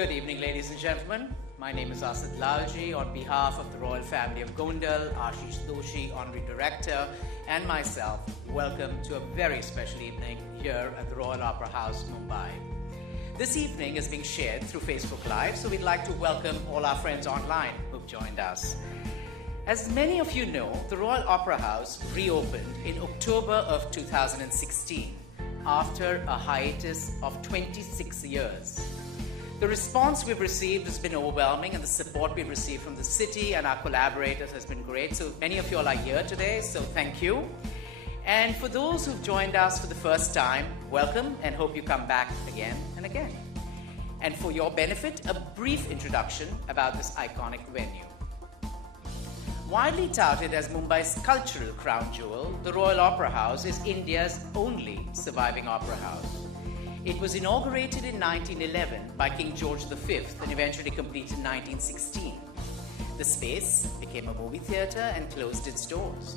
Good evening, ladies and gentlemen. My name is Asad Lalji. On behalf of the Royal Family of Gondal, Ashish Doshi, Honorary Director, and myself, welcome to a very special evening here at the Royal Opera House, Mumbai. This evening is being shared through Facebook Live, so we'd like to welcome all our friends online who've joined us. As many of you know, the Royal Opera House reopened in October of 2016 after a hiatus of 26 years. The response we've received has been overwhelming, and the support we've received from the city and our collaborators has been great. So many of you all are here today, so thank you. And for those who've joined us for the first time, welcome and hope you come back again and again. And for your benefit, a brief introduction about this iconic venue. Widely touted as Mumbai's cultural crown jewel, the Royal Opera House is India's only surviving opera house. It was inaugurated in 1911 by King George V and eventually completed in 1916. The space became a movie theatre and closed its doors.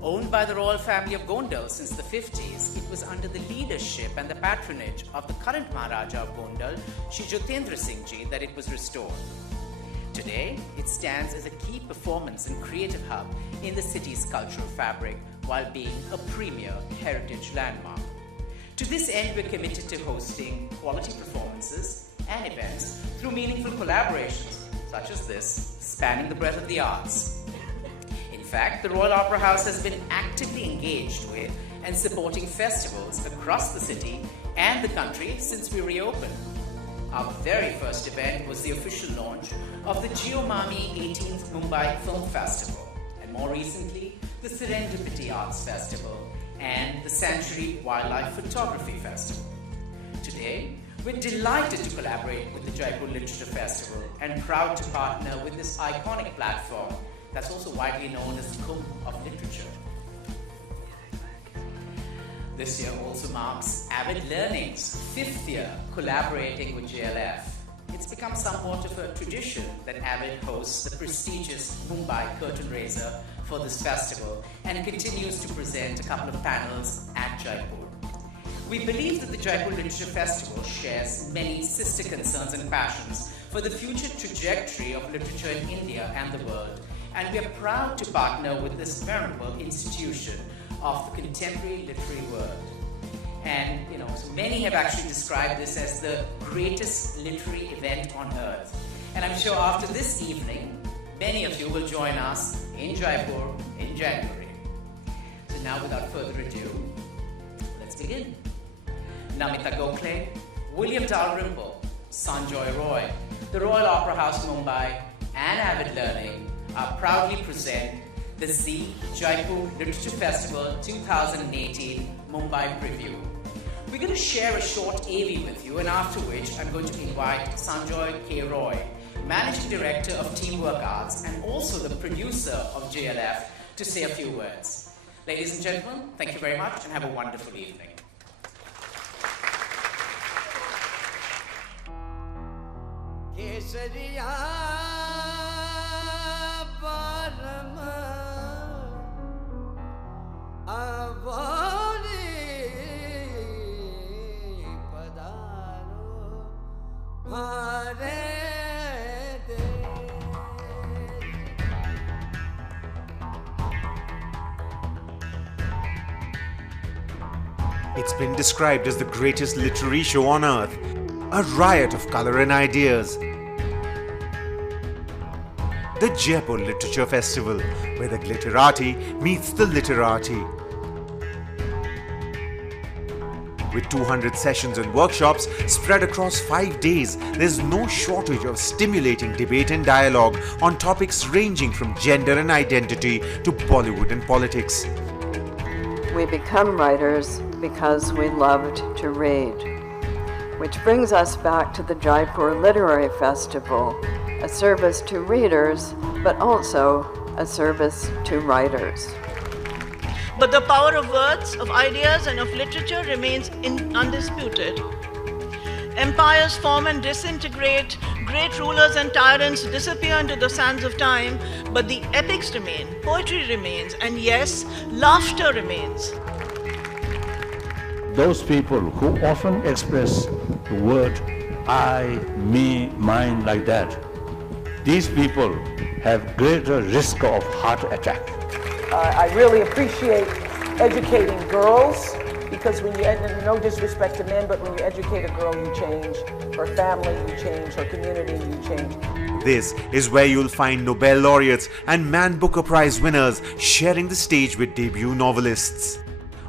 Owned by the Royal Family of Gondal since the 50s, it was under the leadership and the patronage of the current Maharaja of Gondal, Shri Jyotendra Singh Ji, that it was restored. Today, it stands as a key performance and creative hub in the city's cultural fabric while being a premier heritage landmark. To this end, we're committed to hosting quality performances and events through meaningful collaborations, such as this, spanning the breadth of the arts. In fact, the Royal Opera House has been actively engaged with and supporting festivals across the city and the country since we reopened. Our very first event was the official launch of the Geomami 18th Mumbai Film Festival, and more recently, the Serendipity Arts Festival and the Sanctuary Wildlife Photography Festival. Today, we're delighted to collaborate with the Jaipur Literature Festival and proud to partner with this iconic platform that's also widely known as the Kumbh of Literature. This year also marks Avid Learning's 5th year collaborating with JLF. It's become somewhat of a tradition that Avid hosts the prestigious Mumbai Curtain Raiser for this festival and continues to present a couple of panels at Jaipur. We believe that the Jaipur Literature Festival shares many sister concerns and passions for the future trajectory of literature in India and the world, and we are proud to partner with this venerable institution of the contemporary literary world. And so many have actually described this as the greatest literary event on earth. And I'm sure after this evening, many of you will join us in Jaipur in January. So now, without further ado, let's begin. Namita Gokhale, William Dalrymple, Sanjoy Roy, the Royal Opera House Mumbai, and Avid Learning are proudly present the ZEE Jaipur Literature Festival 2018 Mumbai Preview. We're going to share a short AV with you, and after which I'm going to invite Sanjoy K. Roy, Managing Director of Teamwork Arts and also the producer of JLF, to say a few words. Ladies and gentlemen, thank you very much and have a wonderful evening. It's been described as the greatest literary show on earth, a riot of color and ideas. The Jaipur Literature Festival, where the glitterati meets the literati. With 200 sessions and workshops spread across 5 days, there's no shortage of stimulating debate and dialogue on topics ranging from gender and identity to Bollywood and politics. We become writers because we loved to read, which brings us back to the Jaipur Literary Festival, a service to readers, but also a service to writers. But the power of words, of ideas, and of literature remains undisputed. Empires form and disintegrate, great rulers and tyrants disappear into the sands of time, but the epics remain, poetry remains, and yes, laughter remains. Those people who often express the word I, me, mine like that, these people have greater risk of heart attack. I really appreciate educating girls, because when you, no disrespect to men, but when you educate a girl, you change. Her family, you change. Her community, you change. This is where you'll find Nobel laureates and Man Booker Prize winners sharing the stage with debut novelists.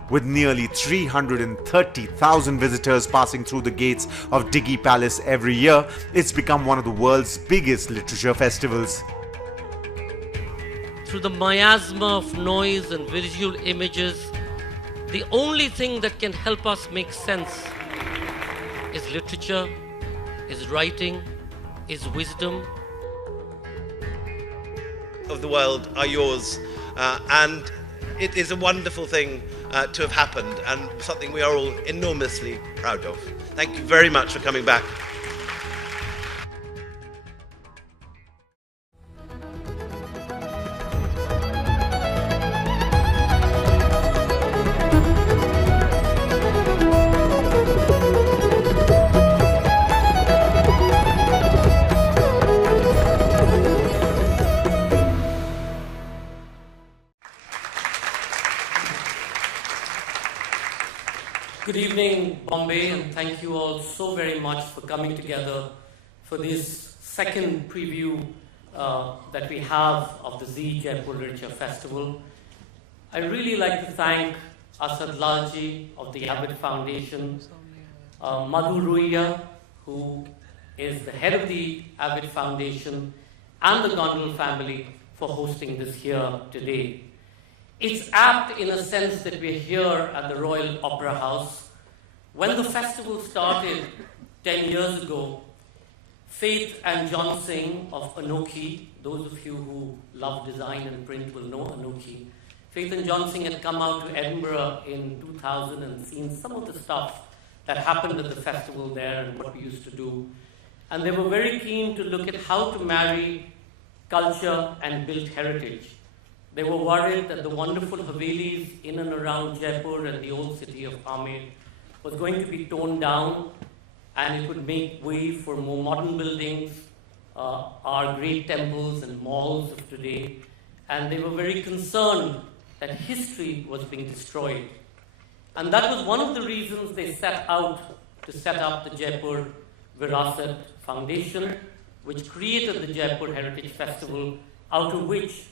With nearly 330,000 visitors passing through the gates of Diggy Palace every year, it's become one of the world's biggest literature festivals. Through the miasma of noise and visual images, the only thing that can help us make sense is literature, is writing, is wisdom. Of the world are yours, and it is a wonderful thing to have happened, and something we are all enormously proud of. Thank you very much for coming back. Good evening, Bombay, and thank you all so very much for coming together for this second preview that we have of the ZEE Jaipur Literature Festival. I really like to thank Asad Lalji of the Abbott Foundation, Madhu Ruiya, who is the head of the Abbott Foundation, and the Gondal family for hosting this here today. It's apt in a sense that we're here at the Royal Opera House. When the festival started 10 years ago, Faith and John Singh of Anokhi, those of you who love design and print will know Anokhi, Faith and John Singh had come out to Edinburgh in 2000 and seen some of the stuff that happened at the festival there and what we used to do. And they were very keen to look at how to marry culture and build heritage. They were worried that the wonderful Havelis in and around Jaipur and the old city of Amer was going to be torn down, and it would make way for more modern buildings, our great temples and malls of today. And they were very concerned that history was being destroyed. And that was one of the reasons they set out to set up the Jaipur Virasat Foundation, which created the Jaipur Heritage Festival, out of which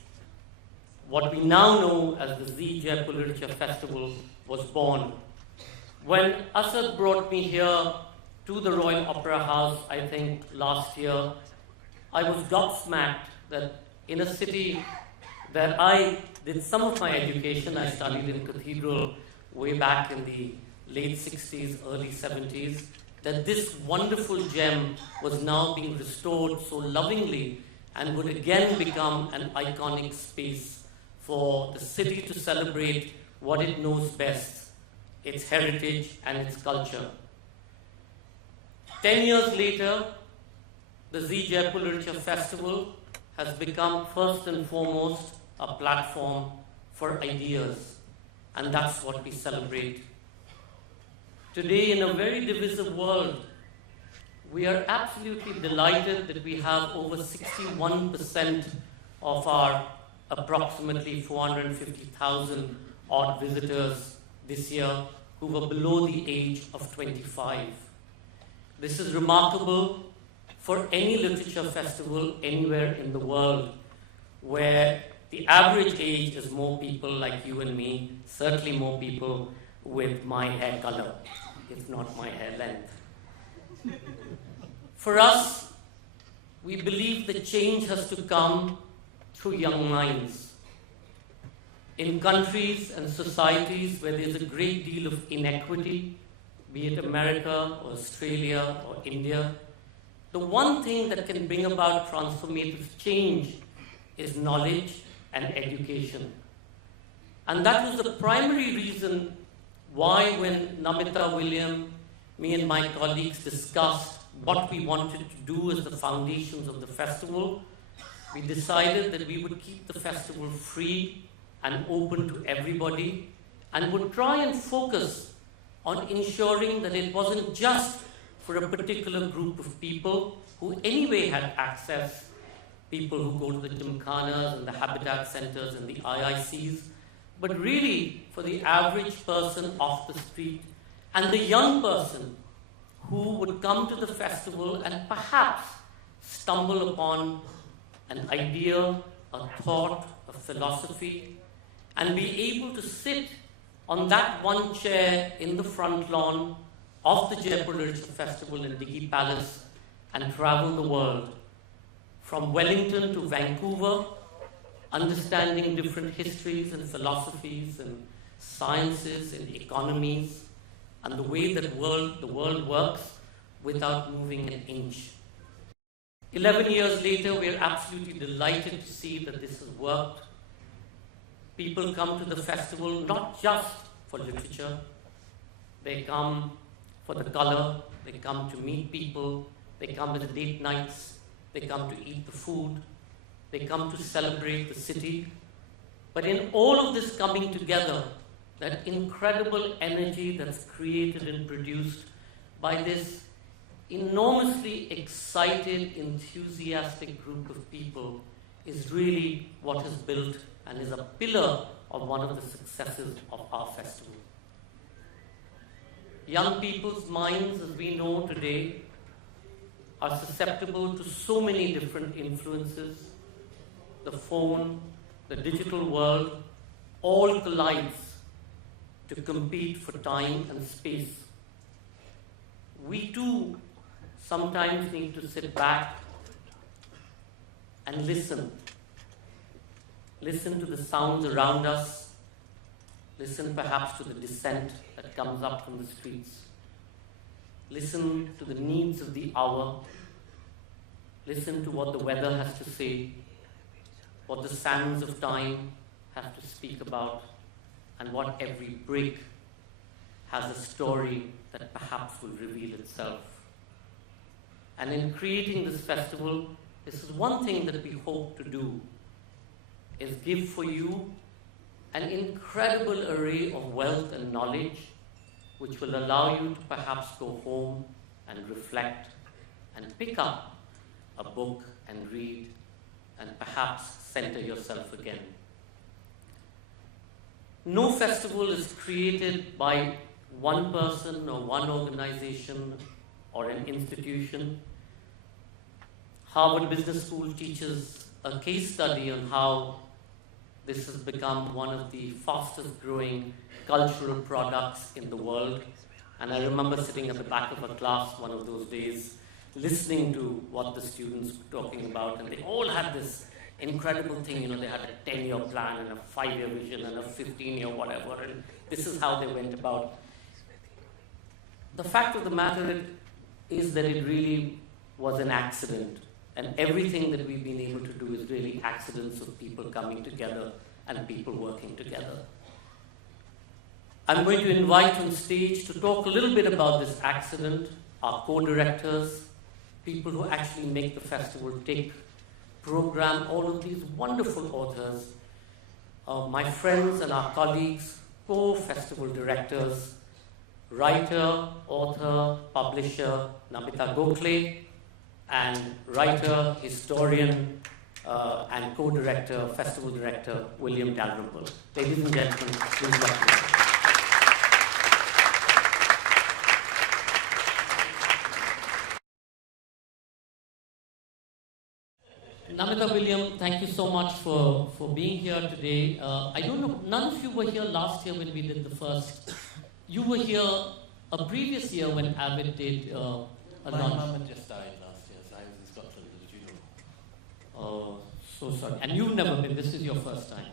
what we now know as the ZEE Jaipur Literature Festival was born. When Asad brought me here to the Royal Opera House, I think last year, I was gobsmacked that in a city that I did some of my education, I studied in Cathedral way back in the late 60s, early 70s, that this wonderful gem was now being restored so lovingly and would again become an iconic space for the city to celebrate what it knows best, its heritage and its culture. 10 years later, the ZEE Jaipur Literature Festival has become first and foremost a platform for ideas, and that's what we celebrate. Today, in a very divisive world, we are absolutely delighted that we have over 61% of our approximately 450,000 odd visitors this year who were below the age of 25. This is remarkable for any literature festival anywhere in the world, where the average age is more people like you and me, certainly more people with my hair color, if not my hair length. For us, we believe that change has to come through young minds. In countries and societies where there's a great deal of inequity, be it America or Australia or India, the one thing that can bring about transformative change is knowledge and education. And that was the primary reason why, when Namita, William, me and my colleagues discussed what we wanted to do as the foundations of the festival, we decided that we would keep the festival free and open to everybody, and would try and focus on ensuring that it wasn't just for a particular group of people who anyway had access, people who go to the gymkhanas and the habitat centers and the IICs, but really for the average person off the street and the young person who would come to the festival and perhaps stumble upon an idea, a thought, a philosophy, and be able to sit on that one chair in the front lawn of the Jaipur Literature Festival in Diggy Palace and travel the world, from Wellington to Vancouver, understanding different histories and philosophies and sciences and economies and the way that the world works without moving an inch. 11 years later, we are absolutely delighted to see that this has worked. People come to the festival not just for literature, they come for the color, they come to meet people, they come to the date nights, they come to eat the food, they come to celebrate the city. But in all of this coming together, that incredible energy that's created and produced by this enormously excited, enthusiastic group of people is really what is built and is a pillar of one of the successes of our festival. Young people's minds, as we know today, are susceptible to so many different influences. The phone, the digital world, all collides to compete for time and space. We too sometimes need to sit back and listen. Listen to the sounds around us. Listen perhaps to the dissent that comes up from the streets. Listen to the needs of the hour. Listen to what the weather has to say, what the sands of time have to speak about, and what every brick has a story that perhaps will reveal itself. And in creating this festival, this is one thing that we hope to do, is give for you an incredible array of wealth and knowledge which will allow you to perhaps go home and reflect and pick up a book and read and perhaps center yourself again. No festival is created by one person or one organization or an institution. Harvard Business School teaches a case study on how this has become one of the fastest growing cultural products in the world. And I remember sitting at the back of a class one of those days, listening to what the students were talking about, and they all had this incredible thing, they had a 10-year plan and a 5-year vision and a 15-year whatever, and this is how they went about. The fact of the matter is that it really was an accident, and everything that we've been able to do is really accidents of people coming together and people working together. I'm going to invite on stage to talk a little bit about this accident our co-directors, people who actually make the festival take, program, all of these wonderful authors, my friends and our colleagues, co-festival directors, writer, author, publisher Namita Gokhale, and writer, historian, and co-director, festival director, William Dalrymple. Ladies and gentlemen, please welcome them. Namita, William, thank you so much for being here today. I don't know, none of you were here last year when we did the first. You were here a previous year when Avid did a launch. My mum had just died last year, so I was in Scotland at the funeral. Oh, so sorry. And you've never been, this is your first time.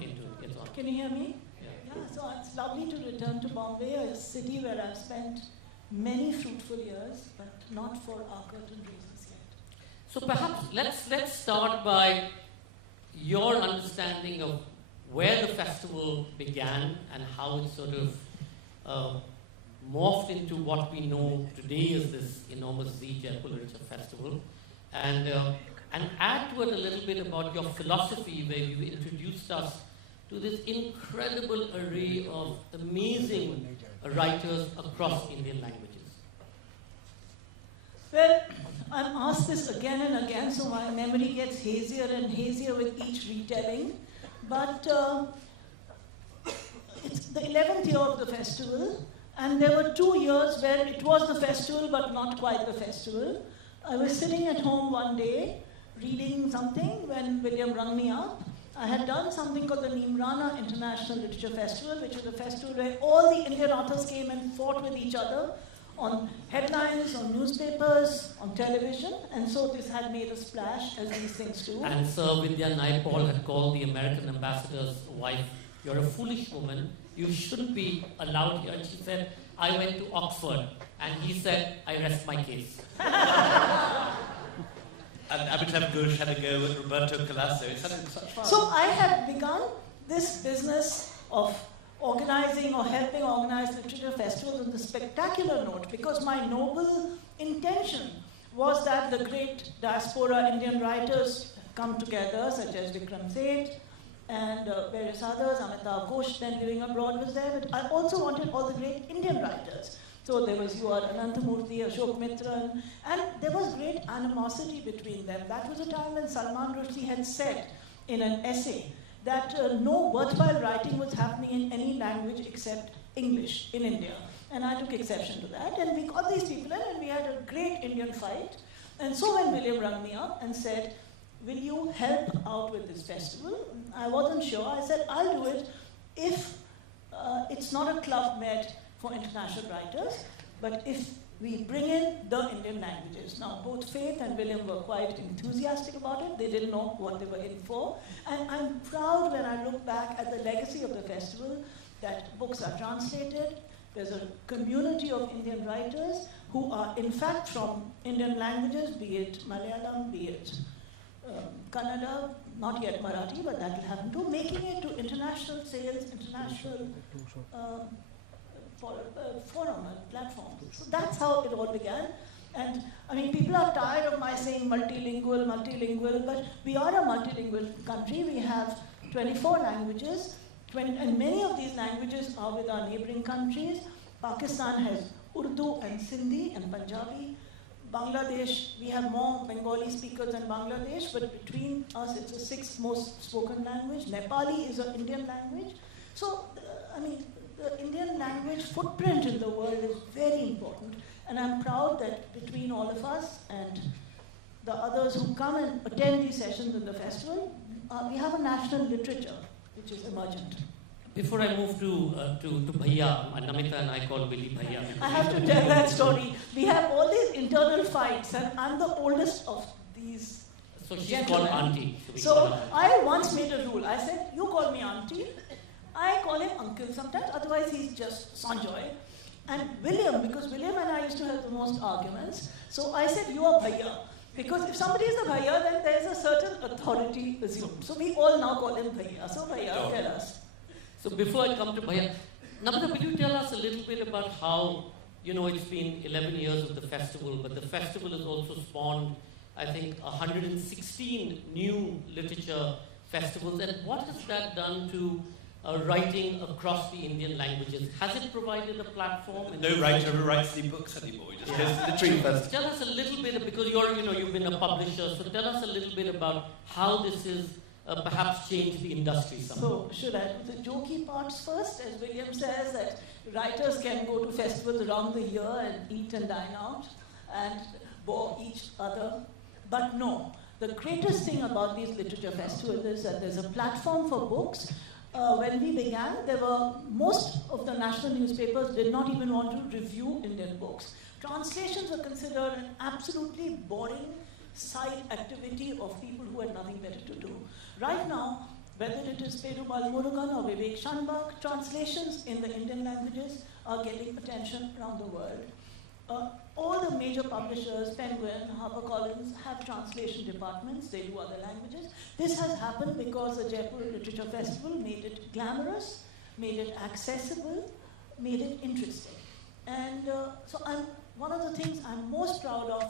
It's on. Can you hear me? Yeah. So it's lovely to return to Bombay, a city where I've spent many fruitful years, but not for our certain reasons yet. So perhaps let's start by your understanding of where the festival began and how it sort of morphed into what we know today as this enormous ZEE Jaipur Literature Festival, and add to it a little bit about your philosophy, where you introduced us to this incredible array of amazing writers across Indian languages? Well, I'm asked this again and again, so my memory gets hazier and hazier with each retelling. But it's the 11th year of the festival, and there were 2 years where it was the festival, but not quite the festival. I was sitting at home one day, reading something, when William rang me up. I had done something called the Nimrana International Literature Festival, which was a festival where all the Indian authors came and fought with each other on headlines, on newspapers, on television, and so this had made a splash, as these things do. And Sir Vidya Naipaul had called the American ambassador's wife, "You're a foolish woman, you shouldn't be allowed here." And she said, "I went to Oxford." And he said, "I rest my case." And Amitabh Ghosh had a go at Roberto Colasso. It's such fun. So I have begun this business of organizing or helping organize literature festivals on the spectacular note, because my noble intention was that the great diaspora Indian writers come together, such as Vikram Seth and various others. Amitabh Ghosh, then living abroad, was there. But I also wanted all the great Indian writers. So there was U.R. Ananthamurthy, Ashok Mitran, and there was great animosity between them. That was a time when Salman Rushdie had said in an essay that no worthwhile writing was happening in any language except English in India. And I took exception to that. And we got these people in, and we had a great Indian fight. And so when William rang me up and said, "Will you help out with this festival?" I wasn't sure. I said, "I'll do it if it's not a Club Med for international writers, but if we bring in the Indian languages." Now, both Faith and William were quite enthusiastic about it. They didn't know what they were in for. And I'm proud when I look back at the legacy of the festival that books are translated. There's a community of Indian writers who are, in fact, from Indian languages, be it Malayalam, be it Kannada, not yet Marathi, but that will happen too, making it to international sales, international forum and platform. So that's how it all began. And I mean, people are tired of my saying multilingual, but we are a multilingual country. We have 24 languages, and many of these languages are with our neighboring countries. Pakistan has Urdu and Sindhi and Punjabi. Bangladesh, we have more Bengali speakers than Bangladesh, but between us it's the 6th most spoken language. Nepali is an Indian language. So, I mean, the Indian language footprint in the world is very important, and I'm proud that between all of us and the others who come and attend these sessions in the festival, we have a national literature which is emergent. Before I move to Bhaiya, Namita and I call Billy Bhaiya. I have to tell that story. We have all these internal fights, and I'm the oldest of these. So she's gentlemen. called Auntie. So I once made a rule. I said, "You call me Auntie." I call him Uncle sometimes, otherwise he's just Sanjoy. And William, because William and I used to have the most arguments, so I said, "You are Bhaiya." Because if somebody is a Bhaiya, then there is a certain authority assumed. So we all now call him Bhaiya. So Bhaiya, tell us. So before I come to Bhaiya, Namita, will you tell us a little bit about how, it's been 11 years of the festival, but the festival has also spawned, I think, 116 new literature festivals. And what has that done to writing across the Indian languages? Has it provided a platform? No writer ever writes any books anymore. He just goes to the tree festival. Tell us a little bit, because you've been a publisher, so tell us a little bit about how this has perhaps changed the industry somehow. So should I do the jokey parts first? As William says, that writers can go to festivals around the year and eat and dine out and bore each other. But no, the greatest thing about these literature festivals is that there's a platform for books. When we began, most of the national newspapers did not even want to review Indian books. Translations were considered an absolutely boring side activity of people who had nothing better to do. Right now, whether it is Perumal Murugan or Vivek Shanbhag, translations in the Indian languages are getting attention around the world. All the major publishers, Penguin, HarperCollins, have translation departments. They do other languages. This has happened because the Jaipur Literature Festival made it glamorous, made it accessible, made it interesting. And so one of the things I'm most proud of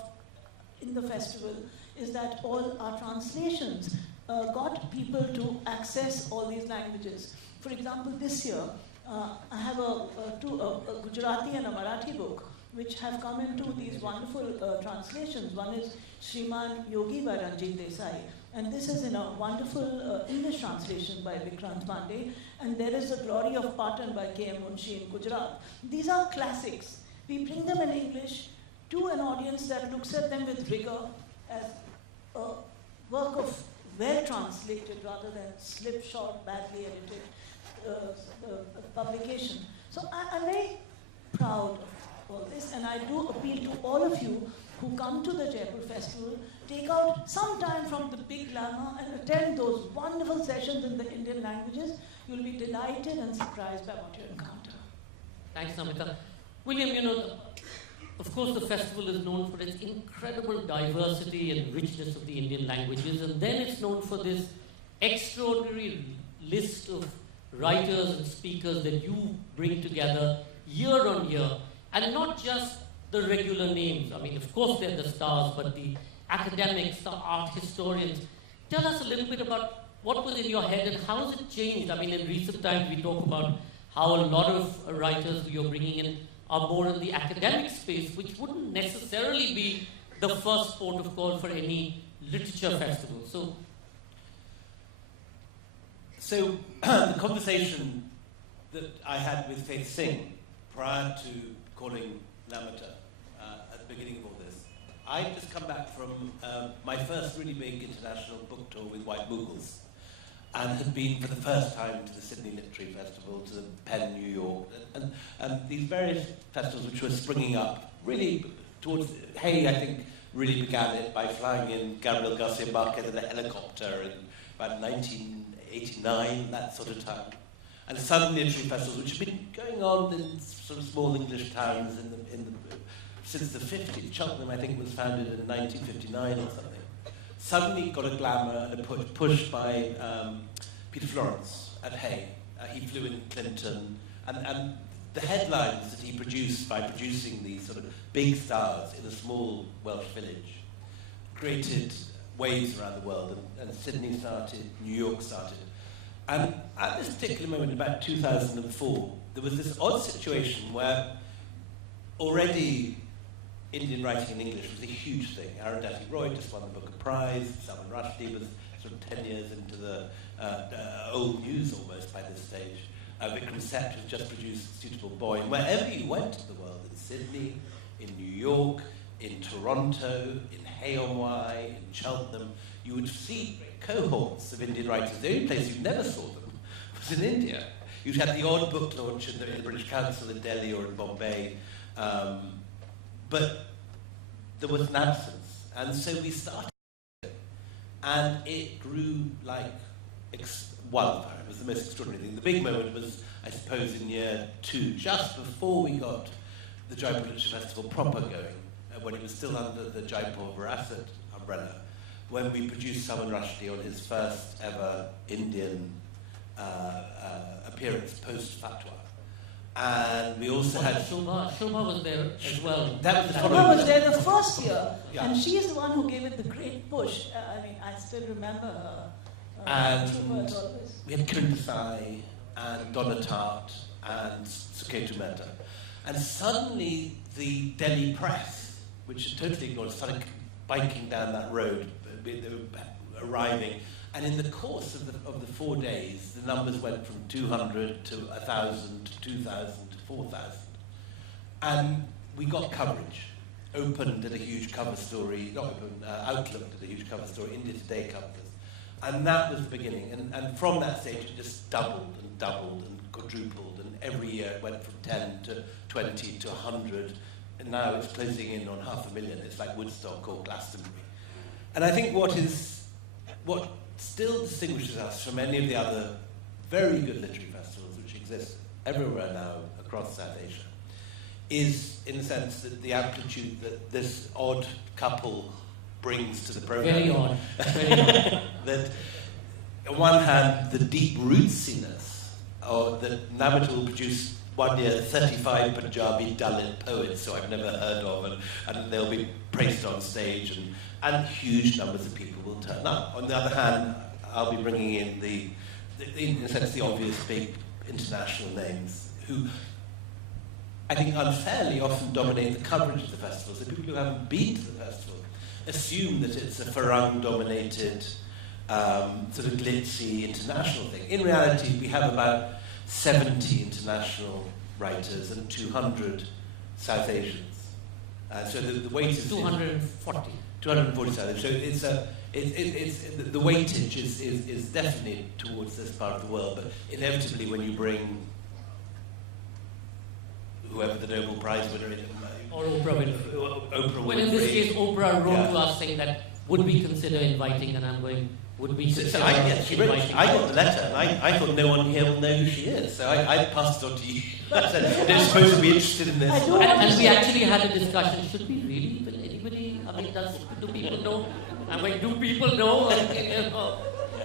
in the festival is that all our translations got people to access all these languages. For example, this year, I have a Gujarati and a Marathi book which have come into these wonderful translations. One is Shriman Yogi by Ranjit Desai, and this is in a wonderful English translation by Vikrant Pandey, and there is The Glory of Patan by K.M. Munshi in Gujarat. These are classics. We bring them in English to an audience that looks at them with rigor as a work of well translated rather than slipshod, badly edited publication. So I'm very proud of all this, and I do appeal to all of you who come to the Jaipur Festival, take out some time from the big glamour and attend those wonderful sessions in the Indian languages. You'll be delighted and surprised by what you encounter. Thanks, Namita. William, of course the festival is known for its incredible diversity and richness of the Indian languages, and then it's known for this extraordinary list of writers and speakers that you bring together year on year, and not just the regular names. I mean, of course they're the stars, but the academics, the art historians. Tell us a little bit about what was in your head and how has it changed? I mean, in recent times we talk about how a lot of writers you're bringing in are more in the academic space, which wouldn't necessarily be the first port of call for any literature festival. So the conversation that I had with Faith Singh prior to calling Namita at the beginning of all this, I'd just come back from my first really big international book tour with White Mughals, and had been for the first time to the Sydney Literary Festival, to the Penn, New York, and these various festivals which were springing up really towards, Hay, I think, really began it by flying in Gabriel Garcia Marquez in a helicopter in about 1989, that sort of time. And Southern Literary Festivals, which have been going on in sort of small English towns since the 50s. Cheltenham, I think, was founded in 1959 or something. Suddenly got a glamour and a push by Peter Florence at Hay. He flew in Clinton, and the headlines that he produced by producing these sort of big stars in a small Welsh village created waves around the world, and Sydney started, New York started. And at this particular moment, about 2004, there was this odd situation where already Indian writing in English was a huge thing. Arundhati Roy just won the Booker Prize. Salman Rushdie was sort of 10 years into the old news almost by this stage. Vikram Seth has just produced Suitable Boy. And wherever you went in the world, in Sydney, in New York, in Toronto, in Hay-on-Wye, in Cheltenham, you would see cohorts of Indian writers. The only place you never saw them was in India. You'd have the odd book launch in the British Council in Delhi or in Bombay, but there was an absence. And so we started, and it grew like wildfire. It was the most extraordinary thing. The big moment was, I suppose, in year 2, just before we got the Jaipur Literature Festival proper going, when it was still under the Jaipur Virasat umbrella, when we produced Salman Rushdie on his first ever Indian appearance post-Fatwa. And we also had... Shobha was there as well. Shobha was there the first year, yeah. And she is the one who gave it the great push. I mean, I still remember her. And we had Kiran Desai and Donna Tartt and Suketu Mehta. And suddenly the Delhi press, which totally ignored, started biking down that road, they were arriving. And in the course of the 4 days, the numbers went from 200 to 1,000 to 2,000 to 4,000. And we got coverage. Open did a huge cover story, not Open, Outlook did a huge cover story, India Today covered us. And that was the beginning. And from that stage, it just doubled and doubled and quadrupled. And every year it went from 10 to 20 to 100. And now it's closing in on 500,000. It's like Woodstock or Glastonbury. And I think what still distinguishes us from any of the other very good literary festivals which exist everywhere now across South Asia is, in the sense, that the amplitude that this odd couple brings to the program. Very odd. Very odd. That, on one hand, the deep rootsiness, or that Namita will produce one year 35 Punjabi Dalit poets, so I've never heard of, and they'll be praised on stage, and huge numbers of people will turn up. On the other hand, I'll be bringing in in a sense, the obvious big international names who I think unfairly often dominate the coverage of the festival. So people who haven't been to the festival assume that it's a Farang-dominated, sort of glitzy international thing. In reality, we have about 70 international writers and 200 South Asians. So the weight is 240. 240 South Asians. So the weightage is definitely towards this part of the world, but inevitably when you bring whoever the Nobel Prize winner is, or Oprah Winfrey. Oprah Well, in this Winfrey. case, Oprah wrote to us saying that would we consider inviting, and I'm going, would we consider inviting? I got the letter, and I thought no one here will know who she is, so I passed it on to you. I said, they're supposed to be interested in this. And we actually had a discussion, should we really, will anybody, I mean, do people know? I'm like, do people know?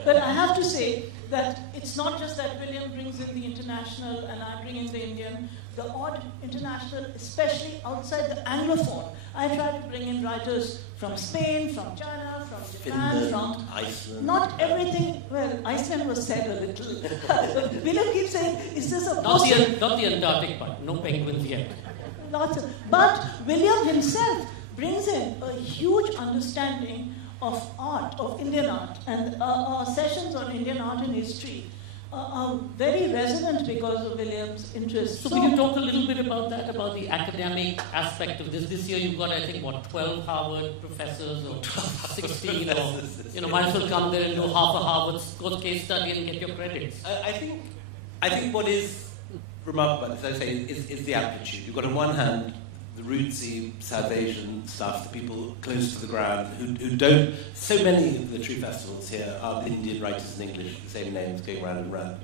But I have to say that it's not just that William brings in the international and I bring in the Indian, the odd international, especially outside the Anglophone. I try to bring in writers from Spain, from China, from Japan, Finland, from Iceland. Not everything, well, Iceland was said a little. William keeps saying, is this a not the Antarctic part, no penguins yet. But William himself brings in a huge understanding of art, of Indian art, and our sessions on Indian art and history are very resonant because of William's interest. So will you talk a little bit about that, about the academic aspect of this? This year you've got, I think, 12 Harvard professors or 16 or, might as well come there and do half a Harvard case study and get your credits. I think what is remarkable, as I say, is the amplitude. You've got on one hand the rootsy South Asian stuff, the people close to the ground who don't. So many of the true festivals here are Indian writers in English, the same names going round and round.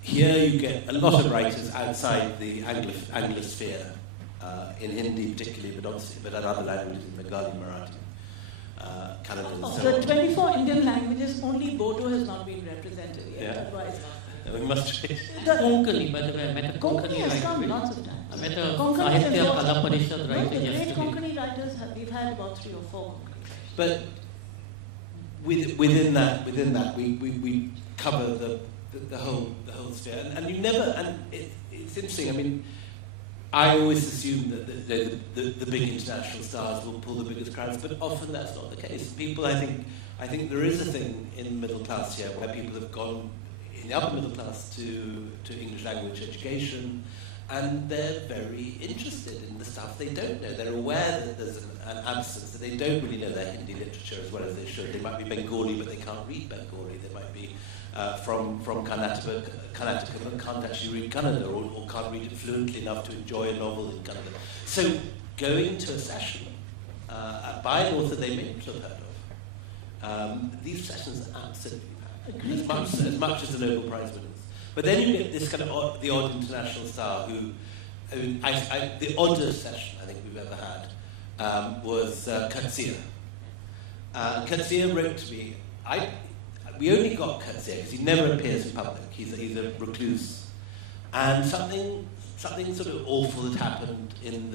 Here you get a lot of writers outside the Anglosphere, in Hindi particularly, but in other languages, in Bengali, Marathi, Kannada. Of the 24 Indian languages, only Bodo has not been represented yet. Yeah. Otherwise, We must be. Konkani, by the way, I met a Konkani Konkani has come writer. lots of times. I met a Konkani has Sahitya lots Kala of- Parishad No, writer the great yesterday. Konkani writers, we've had about 3 or 4 Konkani. But within that, we cover the whole sphere, and you never. And it's interesting. I mean, I always assume that the big international stars will pull the biggest crowds, but often that's not the case. People, I think there is a thing in the middle class here where people have gone in the upper middle class to English language education, and they're very interested in the stuff they don't know. They're aware that there's an absence, that they don't really know their Hindi literature as well as they should. They might be Bengali, but they can't read Bengali. They might be from Karnataka, but can't actually read Kannada, or can't read it fluently enough to enjoy a novel in Kannada. So going to a session by an author they may not have heard of, these sessions are absolutely as much as the Nobel Prize winners. But then you get this kind of the odd international star who the oddest session I think we've ever had was Coetzee. Coetzee wrote to me. We only got Coetzee because he never appears in public. He's a recluse, and something sort of awful had happened in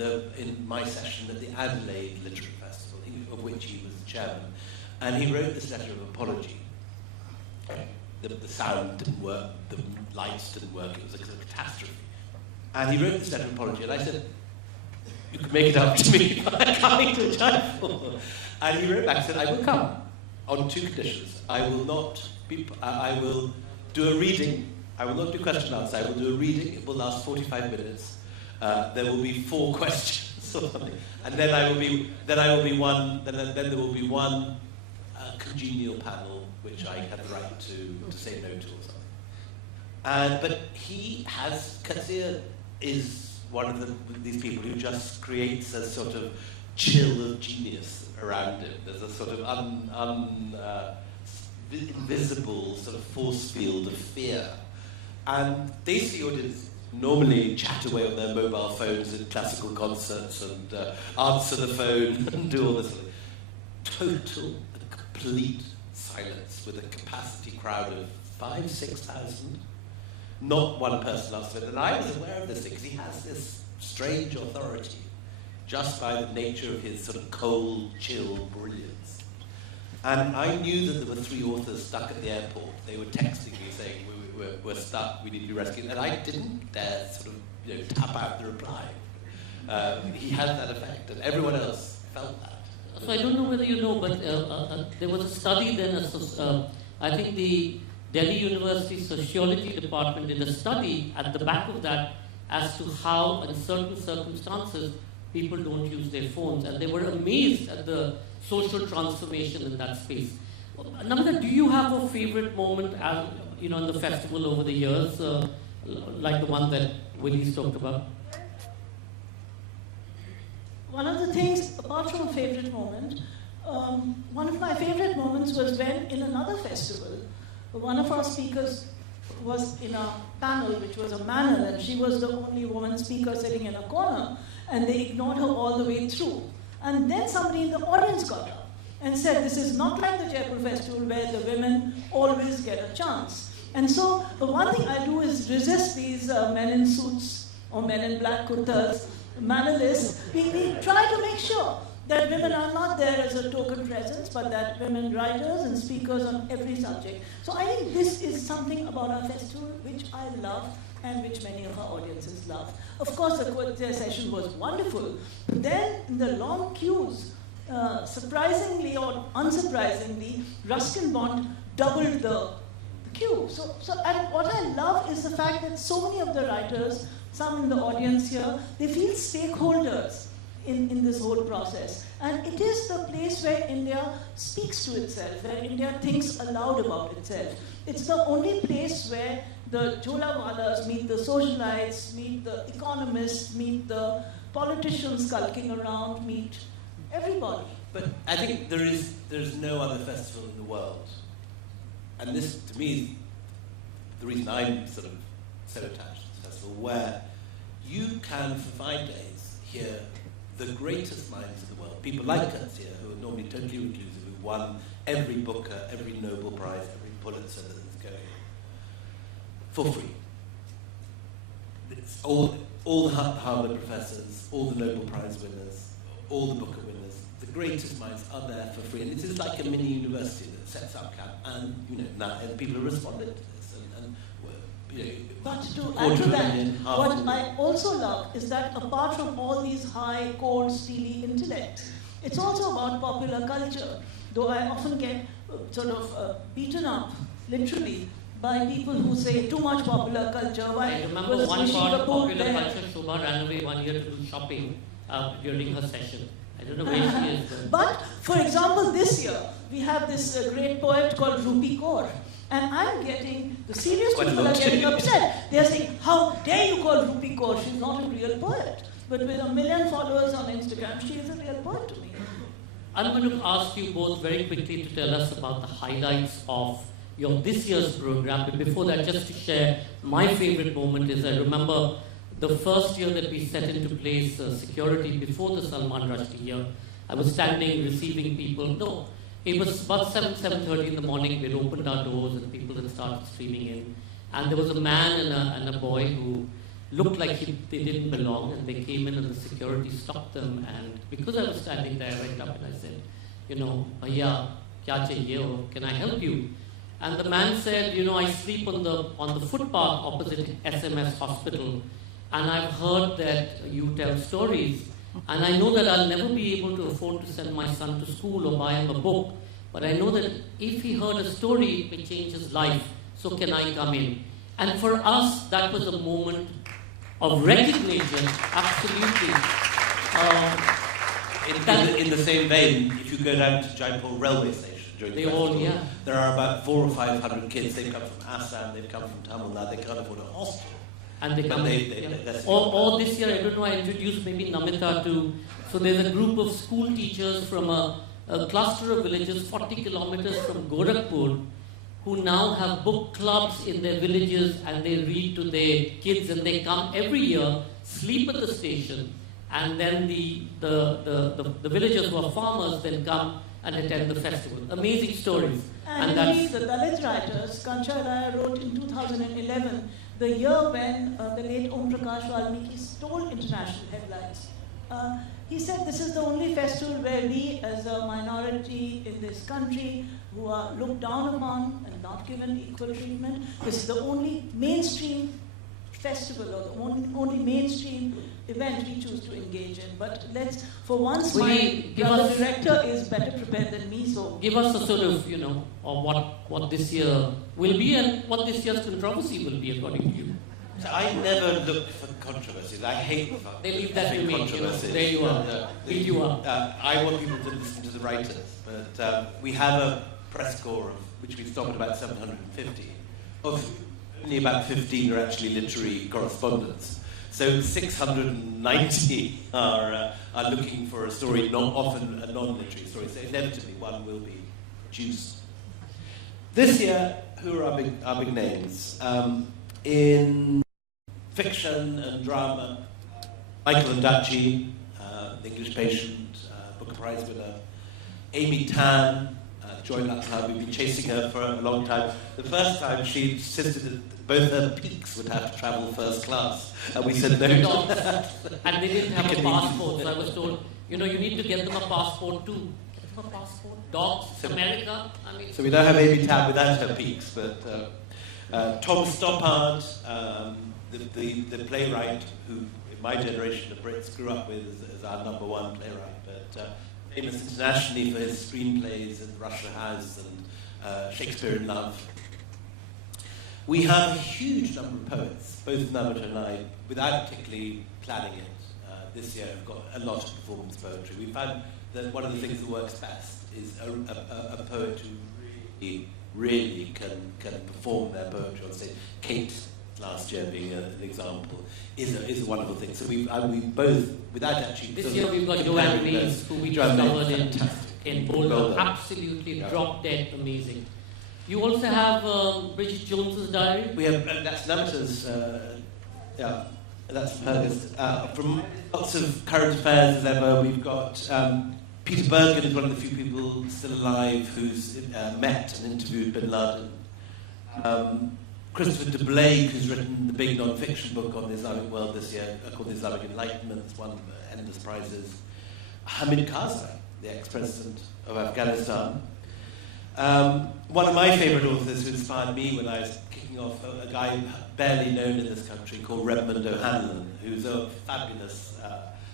my session at the Adelaide Literary Festival, of which he was the chairman, and he wrote this letter of apology. The sound didn't work, the lights didn't work, it was a catastrophe. And he wrote this letter of apology, and I said, you could make it up to me by coming to Jaipur. And he wrote back and said, I will come on 2 conditions. I will do a reading. I will not do question and answer. I will do a reading. It will last 45 minutes. There will be 4 questions or something. And then there will be one congenial panel which I have the right to say no to or something. But Coetzee is one of these people who just creates a sort of chill of genius around him. There's a sort of invisible sort of force field of fear. And they see audiences normally chat away on their mobile phones at classical concerts and answer the phone and do all this. Total and complete silence with a capacity crowd of 5,000-6,000. Not one person answered it. And I was aware of this because he has this strange authority just by the nature of his sort of cold, chill brilliance. And I knew that there were 3 authors stuck at the airport. They were texting me saying, we're stuck, we need to be rescued. And I didn't dare sort of tap out the reply. He had that effect, and everyone else felt that. So I don't know whether you know, but there was a study then, I think the Delhi University Sociology Department did a study at the back of that as to how, in certain circumstances, people don't use their phones. And they were amazed at the social transformation in that space. Namita, do you have a favorite moment in the festival over the years, like the one that Willie's talked about? One of the things, apart from a favorite moment, one of my favorite moments was when in another festival, one of our speakers was in a panel, which was a manel, and she was the only woman speaker sitting in a corner, and they ignored her all the way through. And then somebody in the audience got up and said, this is not like the Jaipur Festival where the women always get a chance. And so the one thing I do is resist these men in suits or men in black kurtas, manelists. We try to make sure that women are not there as a token presence, but that women writers and speakers on every subject. So I think this is something about our festival which I love and which many of our audiences love. Of course, the Curating session was wonderful. But then, in the long queues, surprisingly or unsurprisingly, Ruskin Bond doubled the queue. And what I love is the fact that so many of the writers, some in the audience here, they feel stakeholders in this whole process. And it is the place where India speaks to itself, where India thinks aloud about itself. It's the only place where the Jolawalas meet the socialites, meet the economists, meet the politicians skulking around, meet everybody. But I think there's no other festival in the world. And this, to me, is the reason I'm sort of so attached to this festival, where you can, for 5 days, hear the greatest minds of the world, people like us here, who are normally totally reclusive, who won every Booker, every Nobel Prize, every Pulitzer that is going, for free. It's all the Harvard professors, all the Nobel Prize winners, all the Booker winners, the greatest minds are there for free. And it is like a mini university that sets up camp, and and people are responding to this. But to add to that, what I also love is that apart from all these high, cold, steely intellects, it's also about popular culture. Though I often get sort of beaten up, literally, by people who say too much popular culture. I remember one part of popular culture, Shobha ran away 1 year to do shopping during her session. I don't know where she is. But, for example, this year, we have this great poet called Rupi Kaur. And I'm getting, the serious people are getting upset. They're saying, how dare you call Rupi Kaur? She's not a real poet. But with 1 million followers on Instagram, she is a real poet to me. I'm going to ask you both very quickly to tell us about the highlights of your this year's program. But before that, just to share my favorite moment is I remember the first year that we set into place security before the Salman Rushdie year. I was standing receiving people. No, it was about 7:30 in the morning. We'd opened our doors and people had started streaming in. And there was a man and a boy who looked like they didn't belong, and they came in and the security stopped them. And because I was standing there, I went up and I said, Bhaiya, kya chahiye ho? Can I help you? And the man said, I sleep on the footpath opposite SMS Hospital, and I've heard that you tell stories. And I know that I'll never be able to afford to send my son to school or buy him a book, but I know that if he heard a story, it may change his life. So can I come in? And for us, that was a moment of recognition, absolutely. In the same vein, if you go down to Jaipur railway station during the festival, there are about 400 or 500 kids. They've come from Assam, they've come from Tamil Nadu, they can't afford a hostel. And they come or this year, I don't know, I introduced maybe Namita to, so there's a group of school teachers from a cluster of villages 40 kilometers from Gorakhpur who now have book clubs in their villages, and they read to their kids, and they come every year, sleep at the station, and then the villagers who are farmers then come and attend the festival. Amazing stories. And indeed, the Dalit writers, Kancha Raya wrote in 2011, the year when the late Om Prakash Valmiki stole international headlines. He said this is the only festival where we, as a minority in this country, who are looked down upon and not given equal treatment, this is the only mainstream festival or the only mainstream event we choose to engage in. But let's, for once, my brother director is better prepared than me, so... Give us a sort of, of what this year will be and what this year's controversy will be, according to you. So I never look for controversies. I hate they leave that to me. Controversies. There you are. You are. I want people to listen to the writers, but we have a press corps of which we've stopped at about 750. Of only about 15 are actually literary correspondents. So 690 are looking for a story, not often a non-literary story. So inevitably one will be produced. This year, who are our big names? In fiction and drama, Michael Ondaatje, The English Patient, Booker Prize winner, Amy Tan, Joy Lucknow. We've been chasing her for a long time. The first time she insisted that both her peaks would have to travel first class, and we said no. And they didn't have a passport, so I was told, you need to get them a passport too. Get them a passport. Dogs, America. So we don't have Amy Tan without her peaks, but Tom Stoppard, the playwright who, in my generation of Brits, grew up with as our #1 playwright, but famous internationally for his screenplays in Russia House and Shakespeare in Love. We have a huge number of poets, both Namita and I, without particularly planning it. This year we've got a lot of performance poetry. We found that one of the things that works best is a poet who really can perform their poetry on stage. Kate, last year being an example, is a wonderful thing. So we both, without actually... This year we've got Joanne Rees, who we discovered in Boulder. Absolutely drop-dead amazing. You also have Bridget Jones's diary? We have, that's Namita's, that's Fergus. From lots of current affairs as ever, we've got Peter Bergen is one of the few people still alive who's met and interviewed Bin Laden. Christopher de Blake, who's written the big non-fiction book on the Islamic world this year, called The Islamic Enlightenment. It's won endless prizes. Hamid Karzai, the ex-president of Afghanistan. One of my favourite authors who inspired me when I was kicking off, a guy barely known in this country called Redmond O'Hanlon, who's a fabulous...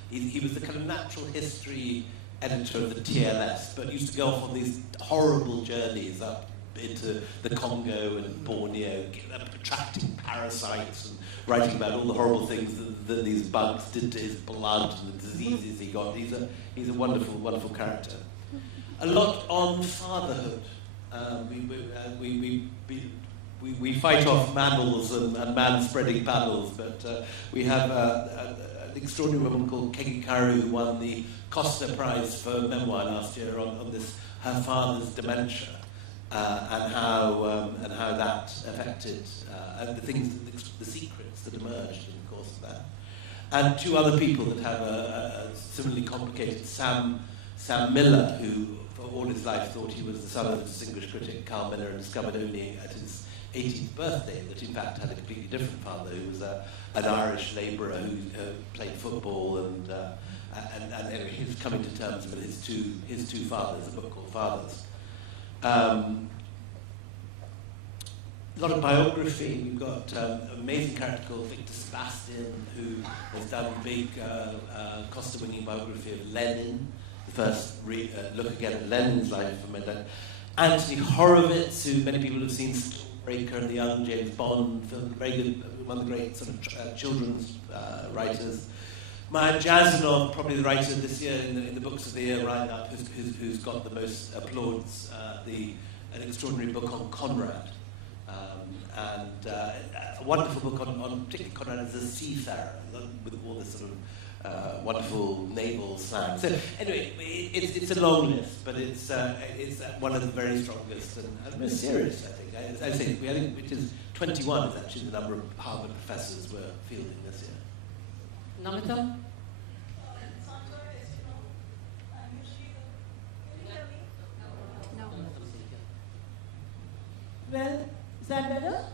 he was the kind of natural history editor of the TLS, but used to go off on these horrible journeys up into the Congo and Borneo, attracting parasites and writing about all the horrible things that these bugs did to his blood and the diseases he got. He's a wonderful, wonderful character. A lot on fatherhood. We fight off mammals and man-spreading panels, but we have an extraordinary woman called Kegi Karu who won the Costa Prize for memoir last year on this, her father's dementia. And how that affected and the secrets that emerged in the course of that, and two other people that have a similarly complicated. Sam Miller, who for all his life thought he was the son of a distinguished critic Carl Miller, and discovered only at his 18th birthday that in fact had a completely different father, who was an Irish labourer who played football, and anyway, he was coming to terms with his two fathers. A book called Fathers. A lot of biography. We've got an amazing character called Victor Sebastian, who has done a big Costa-winning biography of Lenin, the first look again at Lenin's life. Anthony Horowitz, who many people have seen, Breaker and the Young, James Bond film, very good, one of the great sort of children's writers. Maya Jasanoff, probably the writer this year in the books of the year lineup, who's got the most applauds, an extraordinary book on Conrad, and a wonderful book on particularly Conrad as a seafarer, with all this sort of wonderful naval slang. So anyway, it's a long list, but it's one of the very strongest and most serious, I think. I think which is 21 is actually the number of Harvard professors we're fielding this year. Namita? Well, is that better?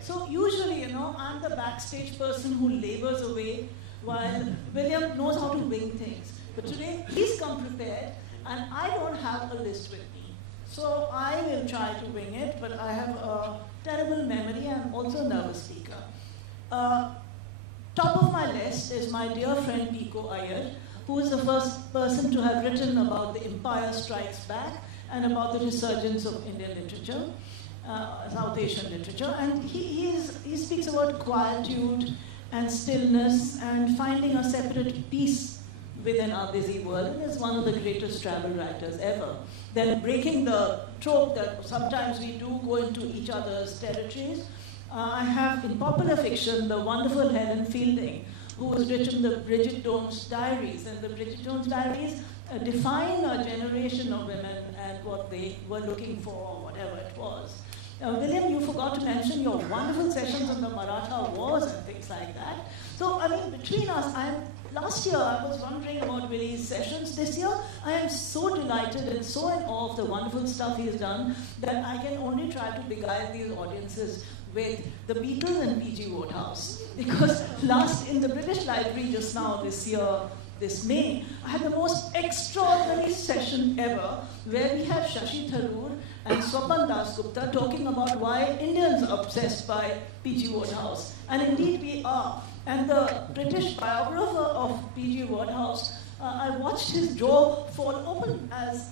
So usually, I'm the backstage person who labors away while William knows how to wing things. But today, he's come prepared, and I don't have a list with me. So I will try to wing it, but I have a terrible memory. I'm also a nervous speaker. Top of my list is my dear friend Pico Iyer, who is the first person to have written about the Empire Strikes Back and about the resurgence of Indian literature, South Asian literature. And he speaks about quietude and stillness and finding a separate peace within our busy world, and is one of the greatest travel writers ever. Then breaking the trope that sometimes we do go into each other's territories, I have in popular fiction the wonderful Helen Fielding, who has written the Bridget Jones Diaries, and the Bridget Jones Diaries define a generation of women and what they were looking for, or whatever it was. Now, William, you forgot to mention your wonderful sessions on the Maratha Wars and things like that. So, I mean, between us, last year I was wondering about Willie's sessions. This year, I am so delighted and so in awe of the wonderful stuff he's done that I can only try to beguile these audiences with the Beatles and P.G. Wodehouse. Because in the British Library just now this year, this May, I had the most extraordinary session ever where we have Shashi Tharoor and Swapan Dasgupta talking about why Indians are obsessed by P.G. Wodehouse. And indeed we are. And the British biographer of P.G. Wodehouse, I watched his jaw fall open as,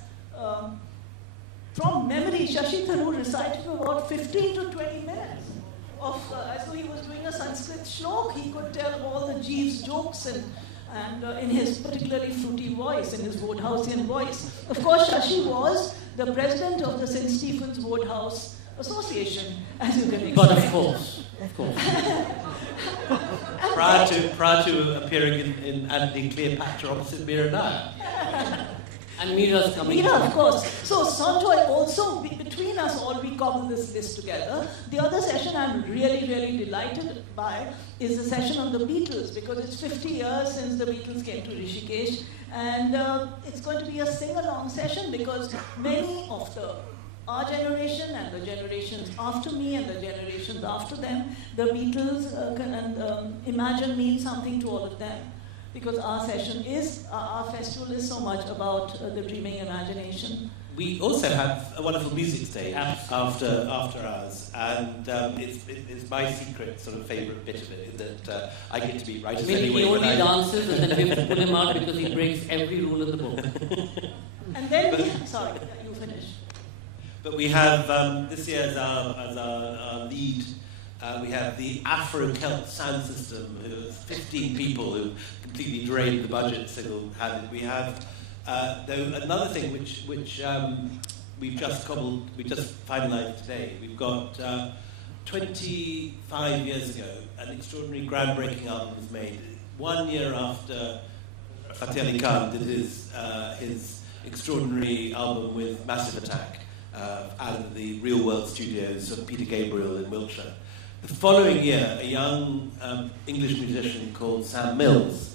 from memory, Shashi Tharoor recited for about 15 to 20 minutes. As though he was doing a Sanskrit shlok, he could tell all the Jeeves jokes and in his particularly fruity voice, in his Wodehousian voice. Of course, Shashi was the president of the St. Stephen's Wodehouse Association, as you can expect. But of course. prior to appearing in Anthony Cleopatra opposite Mira. And Mira's coming. Mira, of course. So Sanjoy also, between us all, we cobble this list together. The other session I'm really, really delighted by is the session on the Beatles, because it's 50 years since the Beatles came to Rishikesh. And it's going to be a sing-along session because many of our generation and the generations after me and the generations after them, the Beatles Imagine means something to all of them. Because our festival is so much about the dreaming imagination. We also have a wonderful music stage after ours, and it's my secret sort of favourite bit of it that I get to be right as anyway. He only dances, and then we have to put him out because he breaks every rule of the book. And then, sorry, you finish. But we have this year as our lead. We have the Afro-Celt sound system. It was 15 people who completely drained the budget single-handed. We have another thing which we just finalised today. We've got 25 years ago, an extraordinary groundbreaking album was made. 1 year after Fateh Ali Khan did his extraordinary album with Massive Attack out of the Real World Studios of Peter Gabriel in Wiltshire. The following year, a young English musician called Sam Mills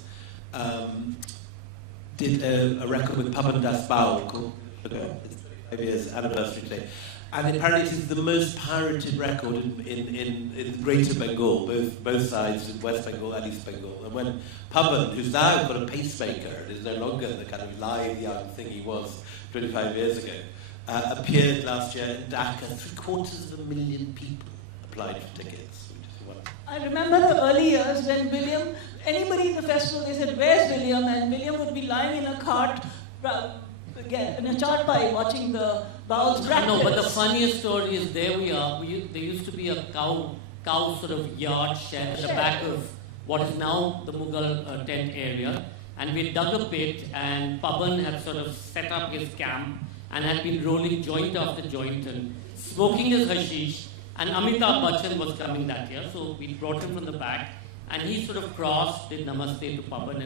did a record with Papan Das Baul called it's 5 years anniversary today. And apparently it is the most pirated record in Greater Bengal, both sides, in West Bengal and East Bengal. And when Papan, who's now got a pacemaker and is no longer the kind of live young thing he was 25 years ago, appeared last year in Dhaka, 750,000 people applied for tickets. I remember the early years when William, anybody in the festival, they said, "Where's William?" And William would be lying in a cart, in a charpai, watching the Baul's practice. No, but the funniest story is there we are. There used to be a cow sort of yard shed at the back of what is now the Mughal tent area. And we dug a pit, and Paban had sort of set up his camp and had been rolling joint after joint and smoking his hashish. And Amitabh Bachchan was coming that year, so we brought him from the back, and he sort of crossed, did namaste to Paban,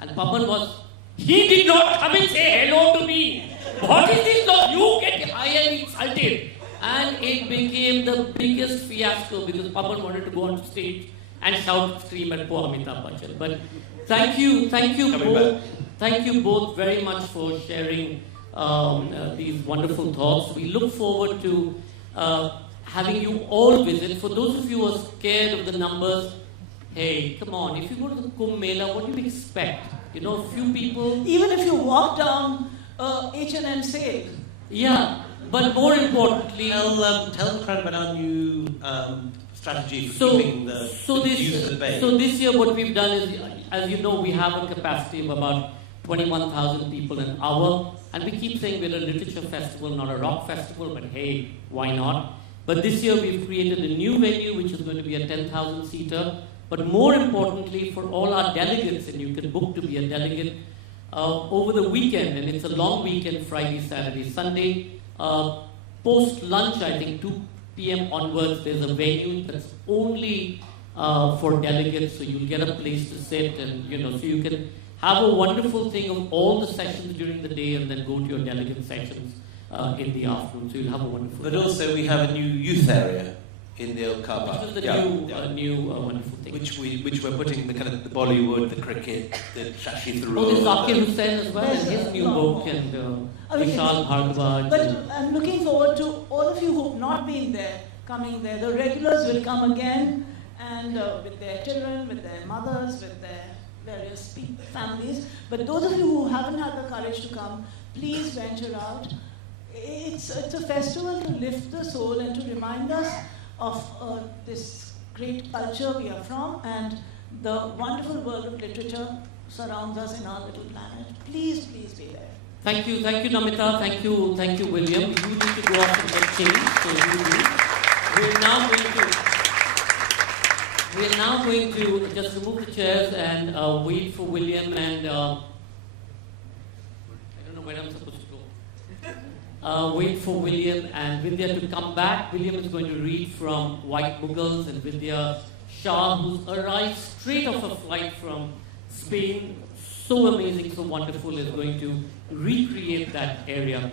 and Paban he did not come and say hello to me. What is this? You get high and insulted. And it became the biggest fiasco because Paban wanted to go on stage and scream at poor Amitabh Bachchan. But thank you both very much for sharing these wonderful thoughts. We look forward to having you all visit. For those of you who are scared of the numbers, hey, come on, if you go to the Kumbh Mela, what do you expect? You know, a few people... Even if you walk down H&M sale. Yeah, but more importantly... Tell the crowd about our new strategy for keeping the youth at bay. So this year what we've done is, as you know, we have a capacity of about 21,000 people an hour, and we keep saying we're a literature festival, not a rock festival, but hey, why not? But this year we've created a new venue which is going to be a 10,000 seater, but more importantly for all our delegates, and you can book to be a delegate over the weekend, and it's a long weekend, Friday, Saturday, Sunday. Post lunch, I think 2 p.m. onwards, there's a venue that's only for delegates, so you'll get a place to sit, and so you can have a wonderful thing of all the sessions during the day and then go to your delegate sessions in the afternoon. So you'll have a wonderful But also we have a new youth area in the old car park. Which is the new wonderful thing. Which we're putting the kind of the Bollywood, the cricket, the Shashi Tharoor. Oh, there's Zakir Hussain as well, and his new book, and Vishal Bhardwaj. But I'm looking forward to all of you who've not been there, coming there. The regulars will come again, and with their children, with their mothers, with their various families. But those of you who haven't had the courage to come, please venture out. It's a festival to lift the soul and to remind us of this great culture we are from, and the wonderful world of literature surrounds us in our little planet. Please, please be there. Thank you, Namita. Thank you, William. You need to go off and get changed, so you do. We're now going to just remove the chairs and wait for William and I don't know where I'm supposed to go. Wait for William and Vidya to come back. William is going to read from White Mughals, and Vidya Shah, who's arrived straight off a flight from Spain, so amazing, so wonderful, is going to recreate that area.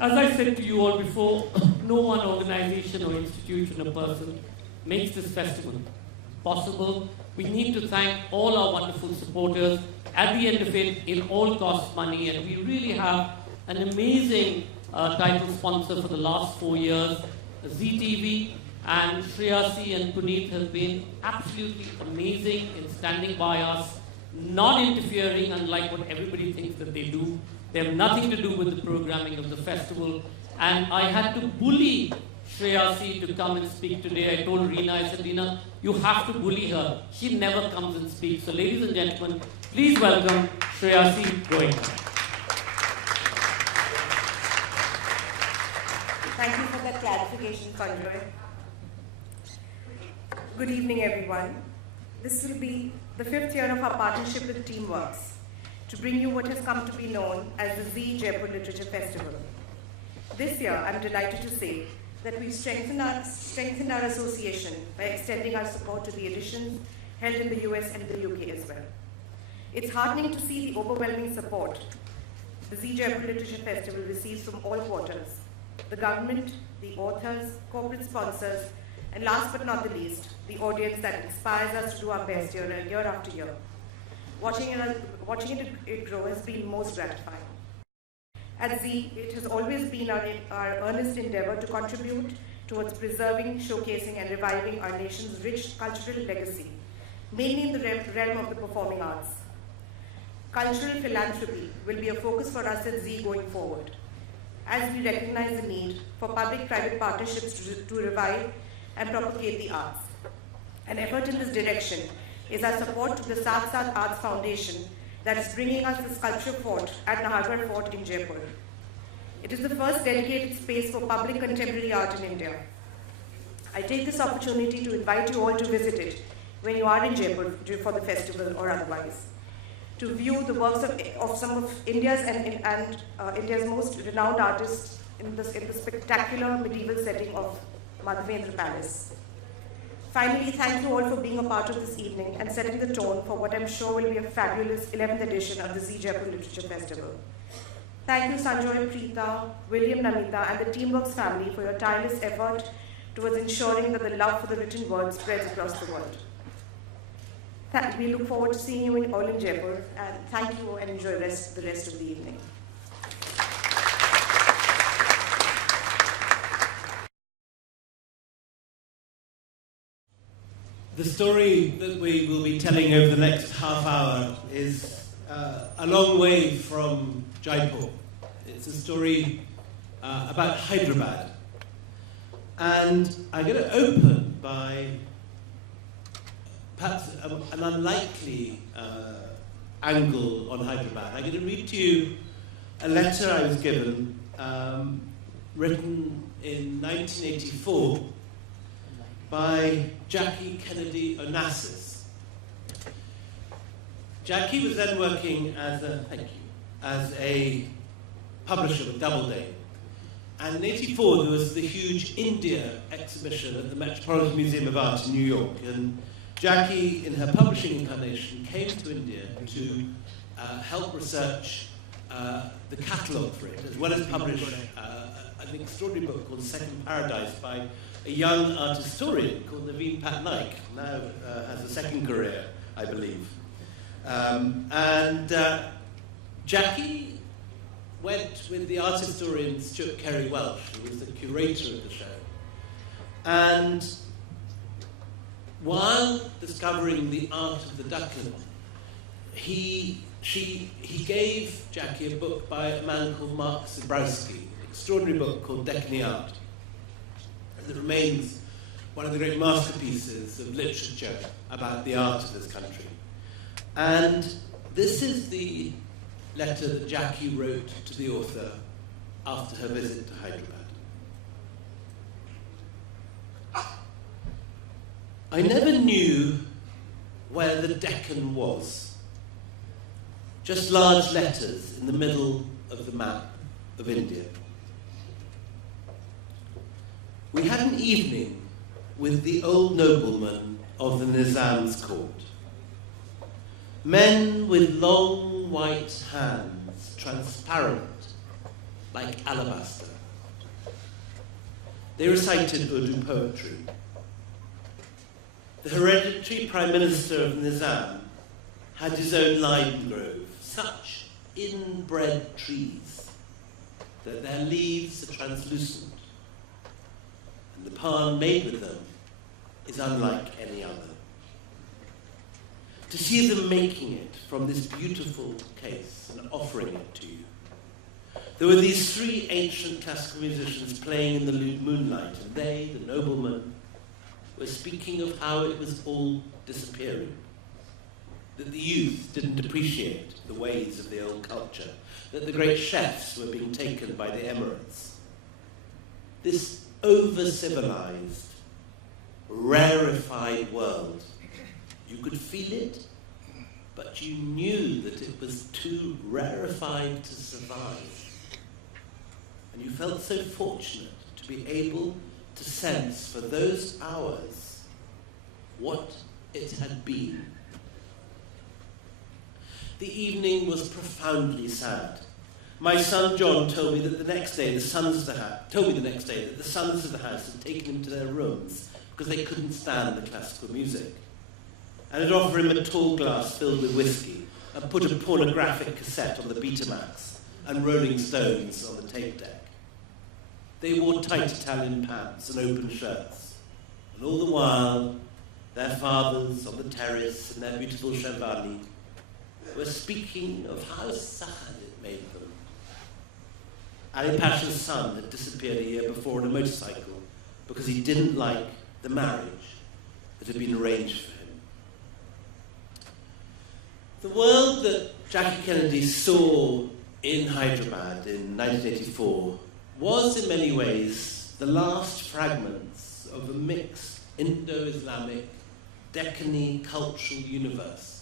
As I said to you all before, no one organization or institution or person makes this festival possible. We need to thank all our wonderful supporters. At the end of it, it all costs money, and we really have an amazing title sponsor for the last 4 years, ZEE, and Shreyasi and Puneet have been absolutely amazing in standing by us, not interfering, unlike what everybody thinks that they do. They have nothing to do with the programming of the festival. And I had to bully Shreyasi to come and speak today. I told Reena, I said, Reena, you have to bully her. She never comes and speaks. So ladies and gentlemen, please welcome Shreyasi. Go ahead. Thank you for that clarification, Sanjoy. Good evening, everyone. This will be the 5th year of our partnership with Teamworks to bring you what has come to be known as the ZEE Jaipur Literature Festival. This year, I'm delighted to say that we've strengthened our association by extending our support to the editions held in the US and the UK as well. It's heartening to see the overwhelming support the ZEE Jaipur Literature Festival receives from all quarters: the government, the authors, corporate sponsors, and last but not the least, the audience that inspires us to do our best year after year. Watching it grow has been most gratifying. At ZEE, it has always been our earnest endeavor to contribute towards preserving, showcasing, and reviving our nation's rich cultural legacy, mainly in the realm of the performing arts. Cultural philanthropy will be a focus for us at ZEE going forward, as we recognize the need for public-private partnerships to revive and propagate the arts. An effort in this direction is our support to the Saath Saath Arts Foundation that is bringing us the sculpture fort at Nahargarh Fort in Jaipur. It is the first dedicated space for public contemporary art in India. I take this opportunity to invite you all to visit it when you are in Jaipur for the festival or otherwise, to view the works of some of India's and India's most renowned artists in the spectacular medieval setting of Madhavendra Palace. Finally, thank you all for being a part of this evening and setting the tone for what I'm sure will be a fabulous 11th edition of the ZEE Jaipur Literature Festival. Thank you, Sanjoy, Preeta, William, Namita, and the Teamworks family for your tireless effort towards ensuring that the love for the written word spreads across the world. We look forward to seeing you all in Jaipur, and thank you and enjoy the rest of the evening. The story that we will be telling over the next half hour is a long way from Jaipur. It's a story about Hyderabad. And I'm going to open by perhaps an unlikely angle on Hyderabad. I'm going to read to you a letter I was given, written in 1984 by Jackie Kennedy Onassis. Jackie was then working as a publisher with Doubleday. And in 1984 there was the huge India exhibition at the Metropolitan Museum of Art in New York. And Jackie, in her publishing incarnation, came to India to help research the catalogue for it, as well as publish an extraordinary book called Second Paradise by a young art historian called Naveen Patnaik, now has a second career, I believe. Jackie went with the art historian Stuart Carey Welsh, who was the curator of the show. And while discovering the art of the duckling, he gave Jackie a book by a man called Mark Zebrowski, an extraordinary book called Deccan Art. That remains one of the great masterpieces of literature about the art of this country. And this is the letter that Jackie wrote to the author after her visit to Hyderabad. I never knew where the Deccan was. Just large letters in the middle of the map of India. We had an evening with the old noblemen of the Nizam's court. Men with long white hands, transparent like alabaster. They recited Urdu poetry. The hereditary Prime Minister of Nizam had his own lime grove, such inbred trees that their leaves are translucent, and the pan made with them is unlike any other. To see them making it from this beautiful case and offering it to you. There were these three ancient classical musicians playing in the moonlight, and they, the noblemen, were speaking of how it was all disappearing, that the youth didn't appreciate the ways of the old culture, that the great chefs were being taken by the Emirates. This over-civilized, rarefied world, you could feel it, but you knew that it was too rarefied to survive. And you felt so fortunate to be able to sense for those hours what it had been. The evening was profoundly sad. My son John told me that the next day the sons of the house had taken him to their rooms because they couldn't stand the classical music, and had offered him a tall glass filled with whiskey and put a pornographic cassette on the Betamax and Rolling Stones on the tape deck. They wore tight Italian pants and open shirts, and all the while their fathers on the terrace in their beautiful Sherwani were speaking of how sad it made them. Ali Pasha's son had disappeared a year before on a motorcycle because he didn't like the marriage that had been arranged for him. The world that Jackie Kennedy saw in Hyderabad in 1984 was in many ways the last fragments of a mixed Indo-Islamic, Deccani cultural universe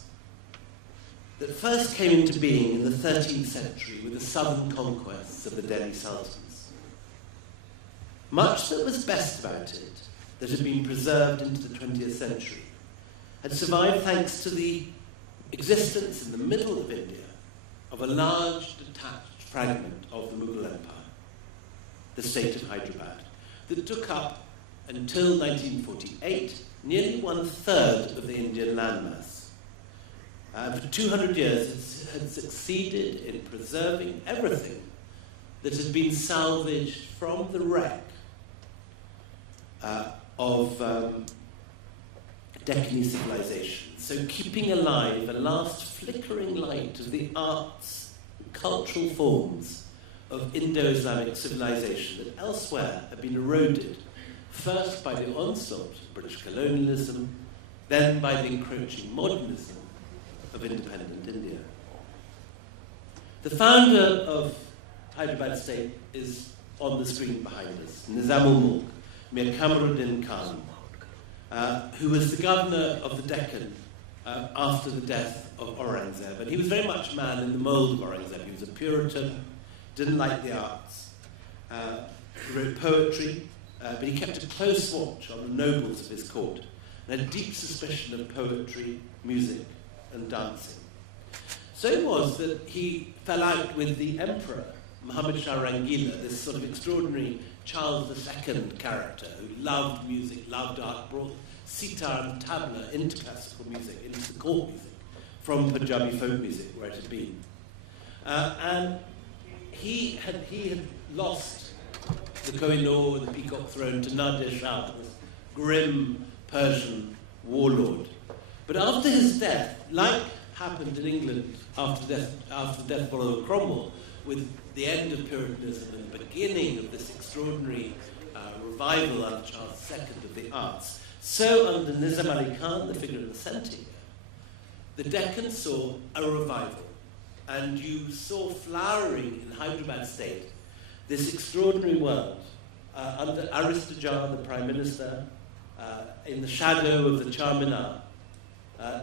that first came into being in the 13th century with the southern conquests of the Delhi Sultans. Much that was best about it, that had been preserved into the 20th century, had survived thanks to the existence in the middle of India of a large detached fragment of the Mughal Empire, the state of Hyderabad, that took up, until 1948, nearly 1/3 of the Indian landmass. For 200 years, it had succeeded in preserving everything that had been salvaged from the wreck of Deccan civilization. So keeping alive a last flickering light of the arts, cultural forms of Indo-Islamic civilization that elsewhere have been eroded, first by the onslaught of British colonialism, then by the encroaching modernism of independent India. The founder of Hyderabad State is on the screen behind us, Nizam-ul-Mulk, Mir Kamaruddin Khan, who was the governor of the Deccan after the death of Aurangzeb. And he was very much a man in the mould of Aurangzeb. He was a Puritan, didn't like the arts, he wrote poetry, but he kept a close watch on the nobles of his court, and had a deep suspicion of poetry, music, and dancing. So it was that he fell out with the emperor, Muhammad Shah Rangila, this sort of extraordinary Charles II character who loved music, loved art, brought sitar and tabla into classical music, into the court music, from Punjabi folk music, where it had been. And he had lost the Kohinoor, the Peacock Throne, to Nadir Shah, this grim Persian warlord. But after his death, like happened in England after the death of Oliver Cromwell, with the end of Puritanism and the beginning of this extraordinary revival under Charles II of the arts, so under Nizam Ali Khan, the figure in the centre here, the Deccan saw a revival. And you saw flowering in Hyderabad State this extraordinary world under Aristojan, the Prime Minister, in the shadow of the Charminar.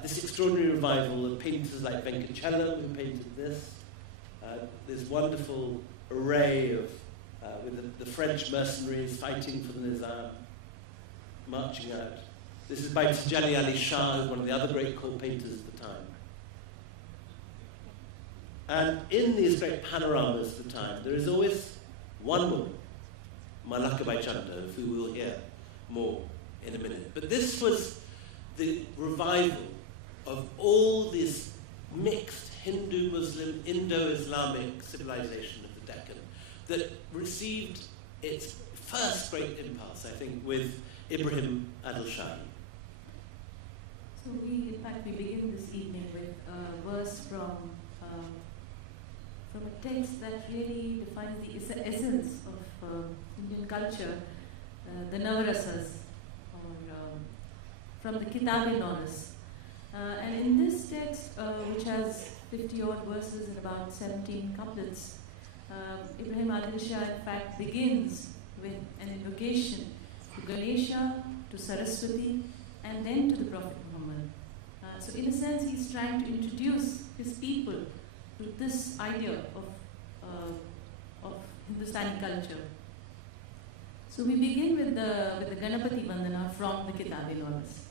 This extraordinary revival of painters like Venkachelam, who painted this wonderful array of with the French mercenaries fighting for the Nizam, marching out. This is by Tijani Ali Shah, who's one of the other great court painters of the time. And in these great panoramas of the time, there is always one woman, Malaka Bai Chanda, of who we'll hear more in a minute. But this was the revival of all this mixed Hindu-Muslim, Indo-Islamic civilization of the Deccan that received its first great impulse, I think, with Ibrahim Adil Shahi. So in fact, we begin this evening with a verse from a text that really defines the essence of Indian culture, the Navarasas, or from the Kitab-e-Norris. And in this text, which has 50-odd verses and about 17 couplets, Ibrahim Adil Shah, in fact, begins with an invocation to Ganesha, to Saraswati, and then to the Prophet Muhammad. So in a sense, he's trying to introduce his people to this idea of Hindustani culture. So we begin with the Ganapati Vandana from the Kitab-e-Norris.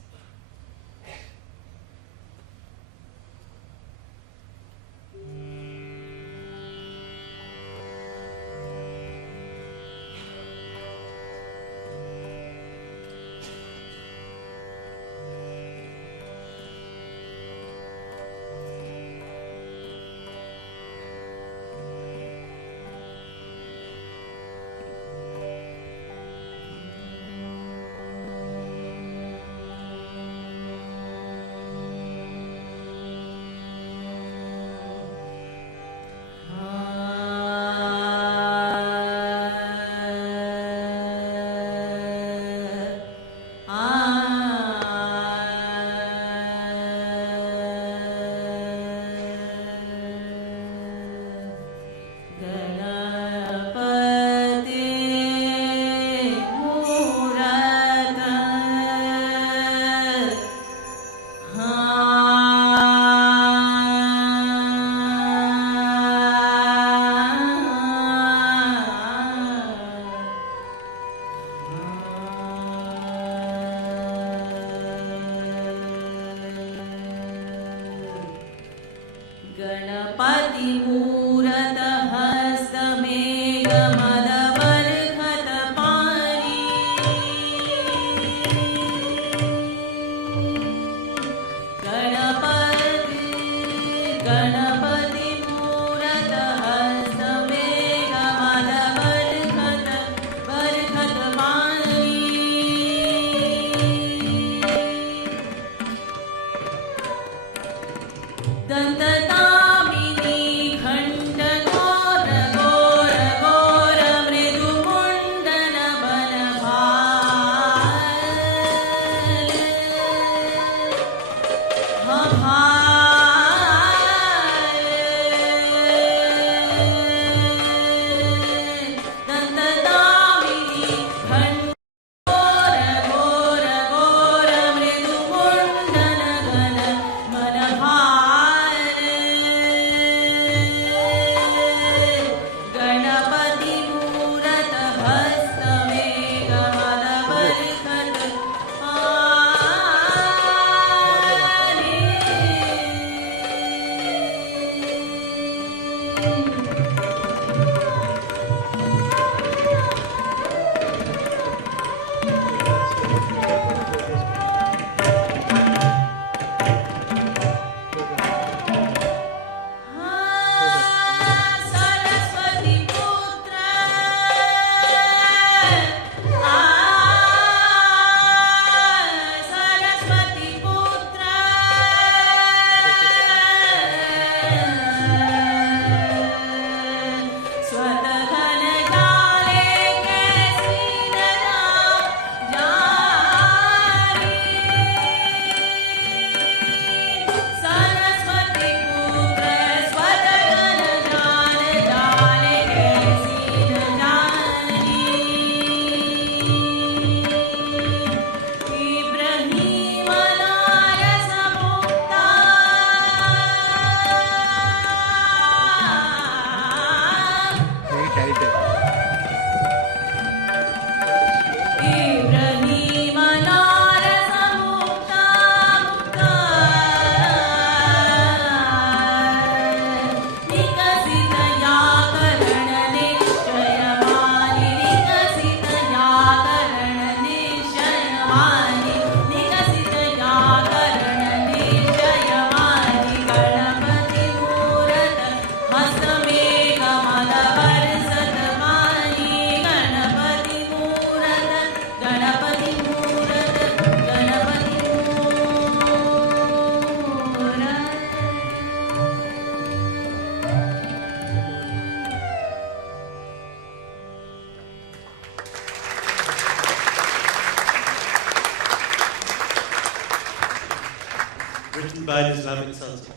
Written by an Islamic Sultan,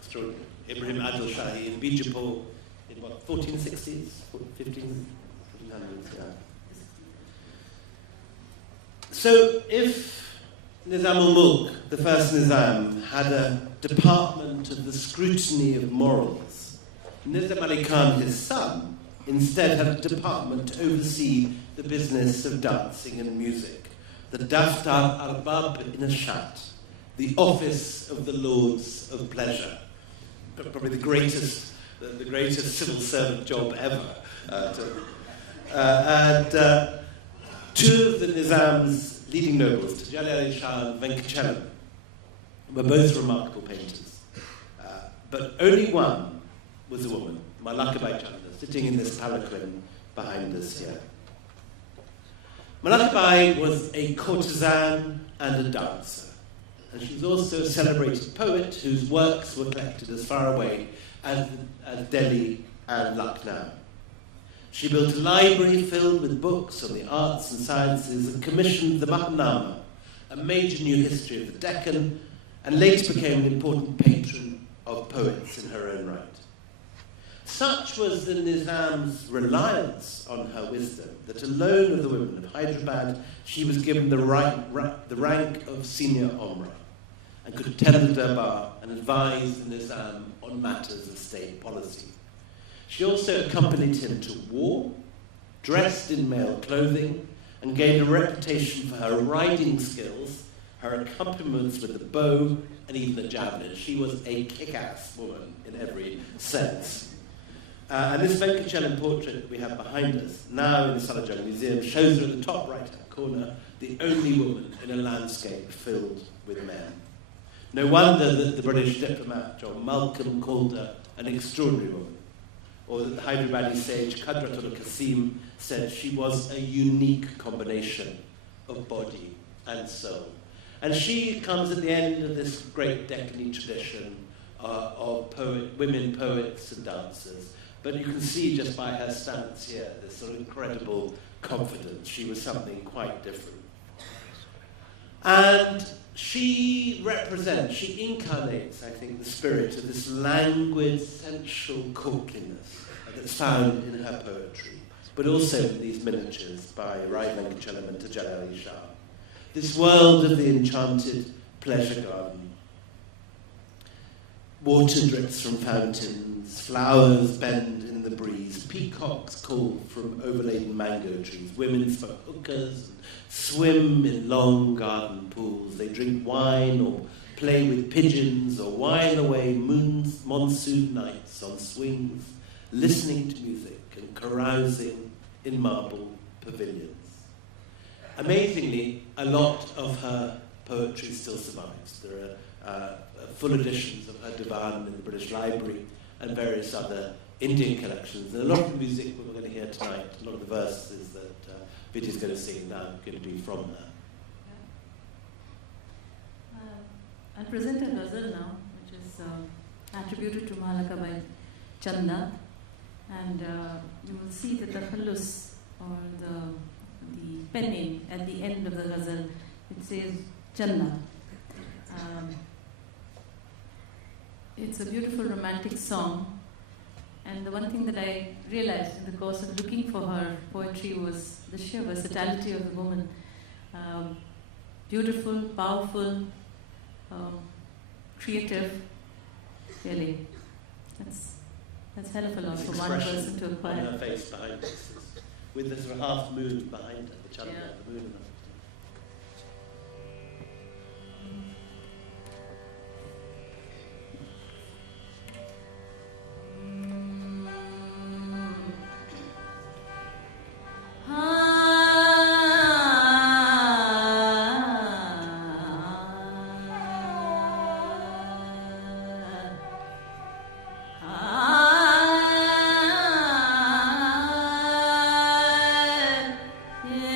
extraordinary, Ibrahim Adil Shahi in Bijapur in what, 1460s, 1500s, yeah. So if Nizam-ul-Mulk, the first Nizam, had a department of the scrutiny of morals, Nizam Ali Khan, his son, instead had a department to oversee the business of dancing and music, the Daftar Arbab in Ashat, the office of the Lords of Pleasure, probably the greatest civil servant job ever. Two of the Nizam's leading nobles, Tajali Ali Shah and Venkachalam, were both remarkable painters. But only one was a woman, Malakabai Chandra, sitting in this palanquin behind us here. Malakabai was a courtesan and a dancer. And she was also a celebrated poet whose works were collected as far away as Delhi and Lucknow. She built a library filled with books on the arts and sciences and commissioned the Mahanama, a major new history of the Deccan, and later became an important patron of poets in her own right. Such was the Nizam's reliance on her wisdom that alone of the women of Hyderabad, she was given the rank of senior Omra and could attend the Darbar and advise the Nizam on matters of state policy. She also accompanied him to war, dressed in male clothing, and gained a reputation for her riding skills, her accompaniments with the bow, and even the javelin. She was a kick-ass woman in every sense. And this Venkachalam portrait that we have behind us, now in the Sanjoy Museum, shows her at the top right-hand corner, the only woman in a landscape filled with men. No wonder that the British diplomat John Malcolm called her an extraordinary woman, or that the Hyderabadi sage Qadratul Qasim said she was a unique combination of body and soul. And she comes at the end of this great Deccani tradition of women poets and dancers. But you can see just by her stance here, this sort of incredible confidence. She was something quite different. And she incarnates, I think, the spirit of this languid, sensual courtliness that's found in her poetry, but also in these miniatures by Rai Venkachalam and Tajal Ali Shah. This world of the enchanted pleasure garden. Water drips from fountains, flowers bend in the breeze, peacocks call from overladen mango trees, women smoke hookahs, swim in long garden pools, they drink wine or play with pigeons or while away monsoon nights on swings, listening to music and carousing in marble pavilions. Amazingly, a lot of her poetry still survives. There are full editions of her Divan in the British Library and various other Indian collections. And a lot of the music we're going to hear tonight, a lot of the verses that Vidya's going to sing now are going to be from her. I'll present a ghazal now, which is attributed to Malaka by Chanda. And you will see that the khallus, or the penning at the end of the ghazal, it says Chanda. It's a beautiful romantic song. And the one thing that I realized in the course of looking for her poetry was the sheer versatility of the woman. Beautiful, powerful, creative, really. That's hell of a lot for one person to acquire. On her face behind us, with the sort of half moon behind her, the Chanda, the moon. Yeah.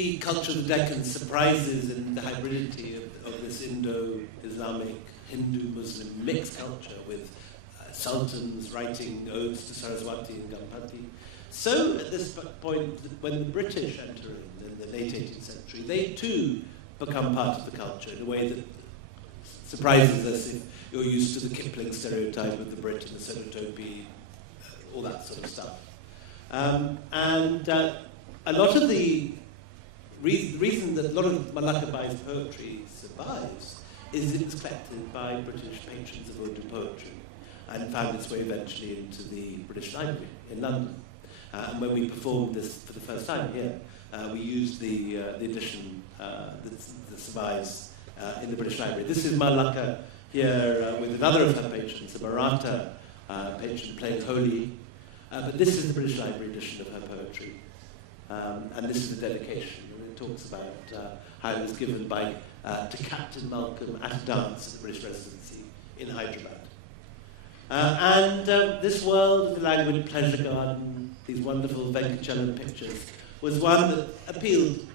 the culture of the Deccan surprises in the hybridity of this Indo-Islamic, Hindu-Muslim mixed culture with sultans writing odes to Saraswati and Ganpati. So at this point, when the British enter in the late 18th century, they too become part of the culture in a way that surprises us if you're used to the Kipling stereotype of the Brit and the Sototopi, all that sort of stuff. A lot of the reason that a lot of Malaka Bai's poetry survives is it was collected by British patrons of Urdu poetry and found its way eventually into the British Library in London. And when we performed this for the first time here, we used the edition that survives in the British Library. This is Malaka here with another of her patrons, a Maratha patron playing Holi. But this is the British Library edition of her poetry. And this is the dedication. It talks about how it was given to Captain Malcolm at a dance at the British Residency in Hyderabad. This world of the languid pleasure garden, these wonderful Venkachalam pictures, was one that appealed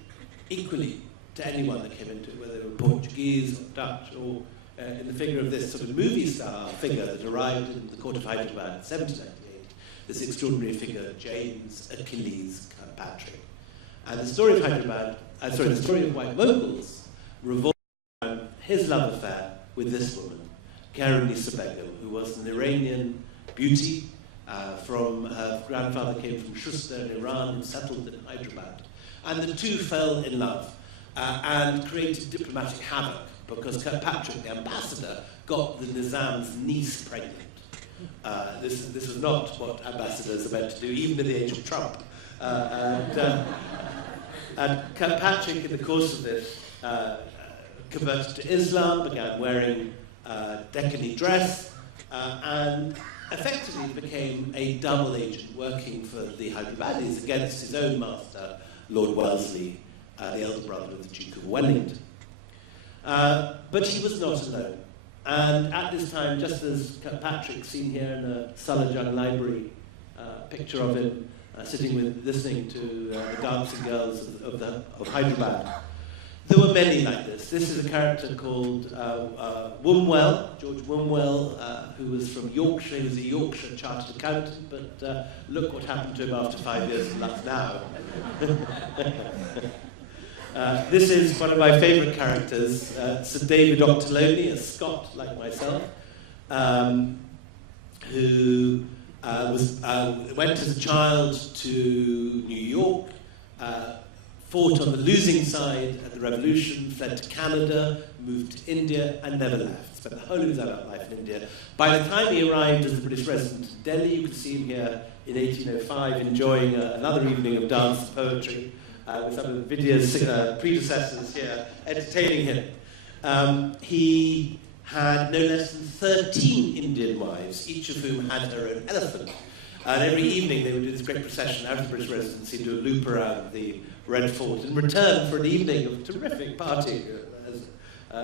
equally to anyone that came into it, whether they were Portuguese or Dutch, or in the figure of this sort of movie star figure that arrived in the court of Hyderabad in 1798, this extraordinary figure, James Achilles Kirkpatrick. And the story of Hyderabad, the story of White Moguls revolved around his love affair with this woman, Karenisa Begum, who was an Iranian beauty. Her grandfather came from Shuster in Iran and settled in Hyderabad. And the two fell in love and created diplomatic havoc because Kirkpatrick, the ambassador, got the Nizam's niece pregnant. This was not what ambassadors are meant to do, even in the age of Trump. And Kirkpatrick, in the course of this, converted to Islam, began wearing Deccani dress, and effectively became a double agent working for the Hyderabadis against his own master, Lord Wellesley, the elder brother of the Duke of Wellington. But he was not alone. And at this time, just as Kirkpatrick, seen here in the Salajang Library, picture of him listening to the dancing girls of Hyderabad, there were many like this. This is a character called Wombwell, George Wombwell, who was from Yorkshire. He was a Yorkshire chartered accountant, but look what happened to him after 5 years in Lucknow. This is one of my favourite characters, Sir David Octoloni, a Scot like myself, who went as a child to New York, fought on the losing side at the Revolution, fled to Canada, moved to India, and never left. Spent the whole of his adult life in India. By the time he arrived as the British resident in Delhi, you can see him here in 1805 enjoying another evening of dance and poetry with some of Vidya's predecessors here entertaining him. He had no less than 13 Indian wives, each of whom had her own elephant. And every evening they would do this great procession out of the British Residency, do a loop around the Red Fort in return for an evening of terrific partying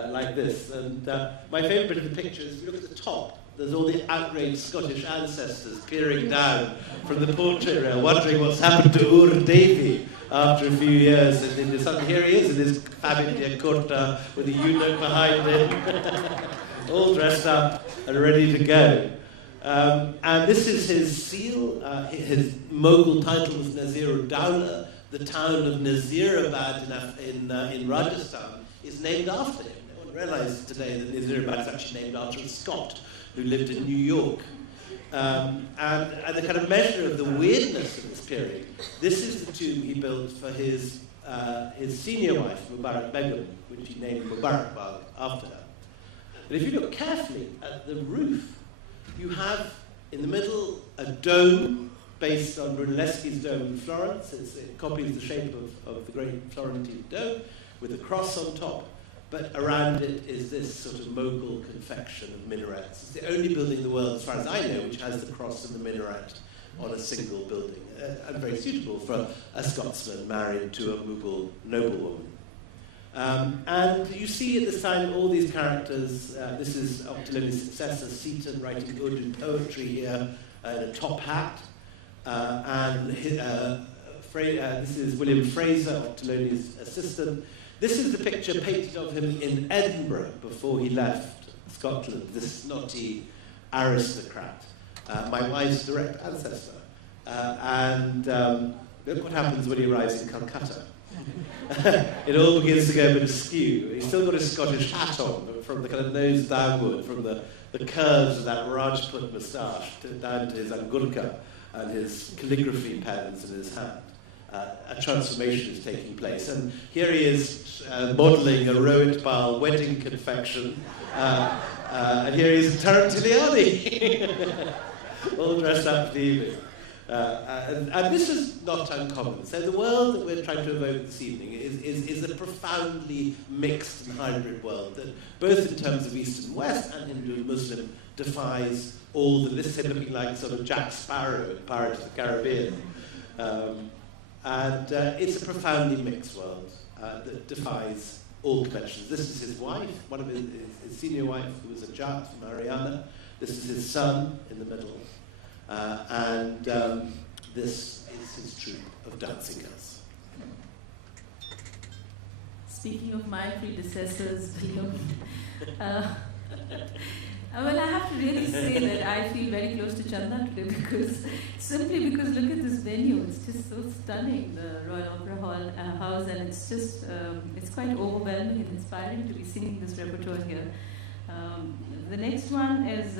like this. And my favourite bit of the picture is, if you look at the top, there's all the outraged Scottish ancestors peering down from the portrait rail, wondering what's happened to Ur Devi after a few years. And here he is in his fab India kurta with a eunuch behind him, all dressed up and ready to go. And this is his seal. His Mughal title was Nazir-ud-Dawla. The town of Nazirabad in Rajasthan is named after him. No one realizes today that Nazirabad is actually named after a Scot who lived in New York. And the kind of measure of the weirdness of this period, this is the tomb he built for his senior wife, Mubarak Begum, which he named Mubarak Bagh after her. But if you look carefully at the roof, you have in the middle a dome based on Brunelleschi's dome in Florence. It copies the shape of the great Florentine dome with a cross on top. But around it is this sort of Mughal confection of minarets. It's the only building in the world, as far as I know, which has the cross and the minaret on a single building. And very suitable for a Scotsman married to a Mughal noblewoman. And you see at this time all these characters. This is Octoloni's successor, Seaton, writing Urdu poetry here in a top hat. And This is William Fraser, Trelawney's assistant. This is the picture painted of him in Edinburgh before he left Scotland, this snotty aristocrat, my wife's direct ancestor. And look what happens when he arrives in Calcutta. It all begins to go a bit askew. He's still got his Scottish hat on, but from the kind of nose downward, from the curves of that Rajput moustache down to his angurka and his calligraphy pens in his hand. A transformation is taking place. And here he is modelling a Rohit wedding confection. And here he is Tarantiliani, all dressed up for the evening. And this is not uncommon. So the world that we're trying to evoke this evening is a profoundly mixed and hybrid world that, both in terms of East and West and Hindu and Muslim, defies all the, this looking like sort of Jack Sparrow in Pirates of the Caribbean. And it's a profoundly mixed world that defies all conventions. This is his wife, one of his senior wife, who was a Jat from Haryana. This is his son in the middle. And this is his troupe of dancing girls. Speaking of my predecessors, well, I have to really say that I feel very close to Chanda today simply because look at this venue. It's just so stunning, the Royal Opera House, and it's just, it's quite overwhelming and inspiring to be singing this repertoire here. The next one is,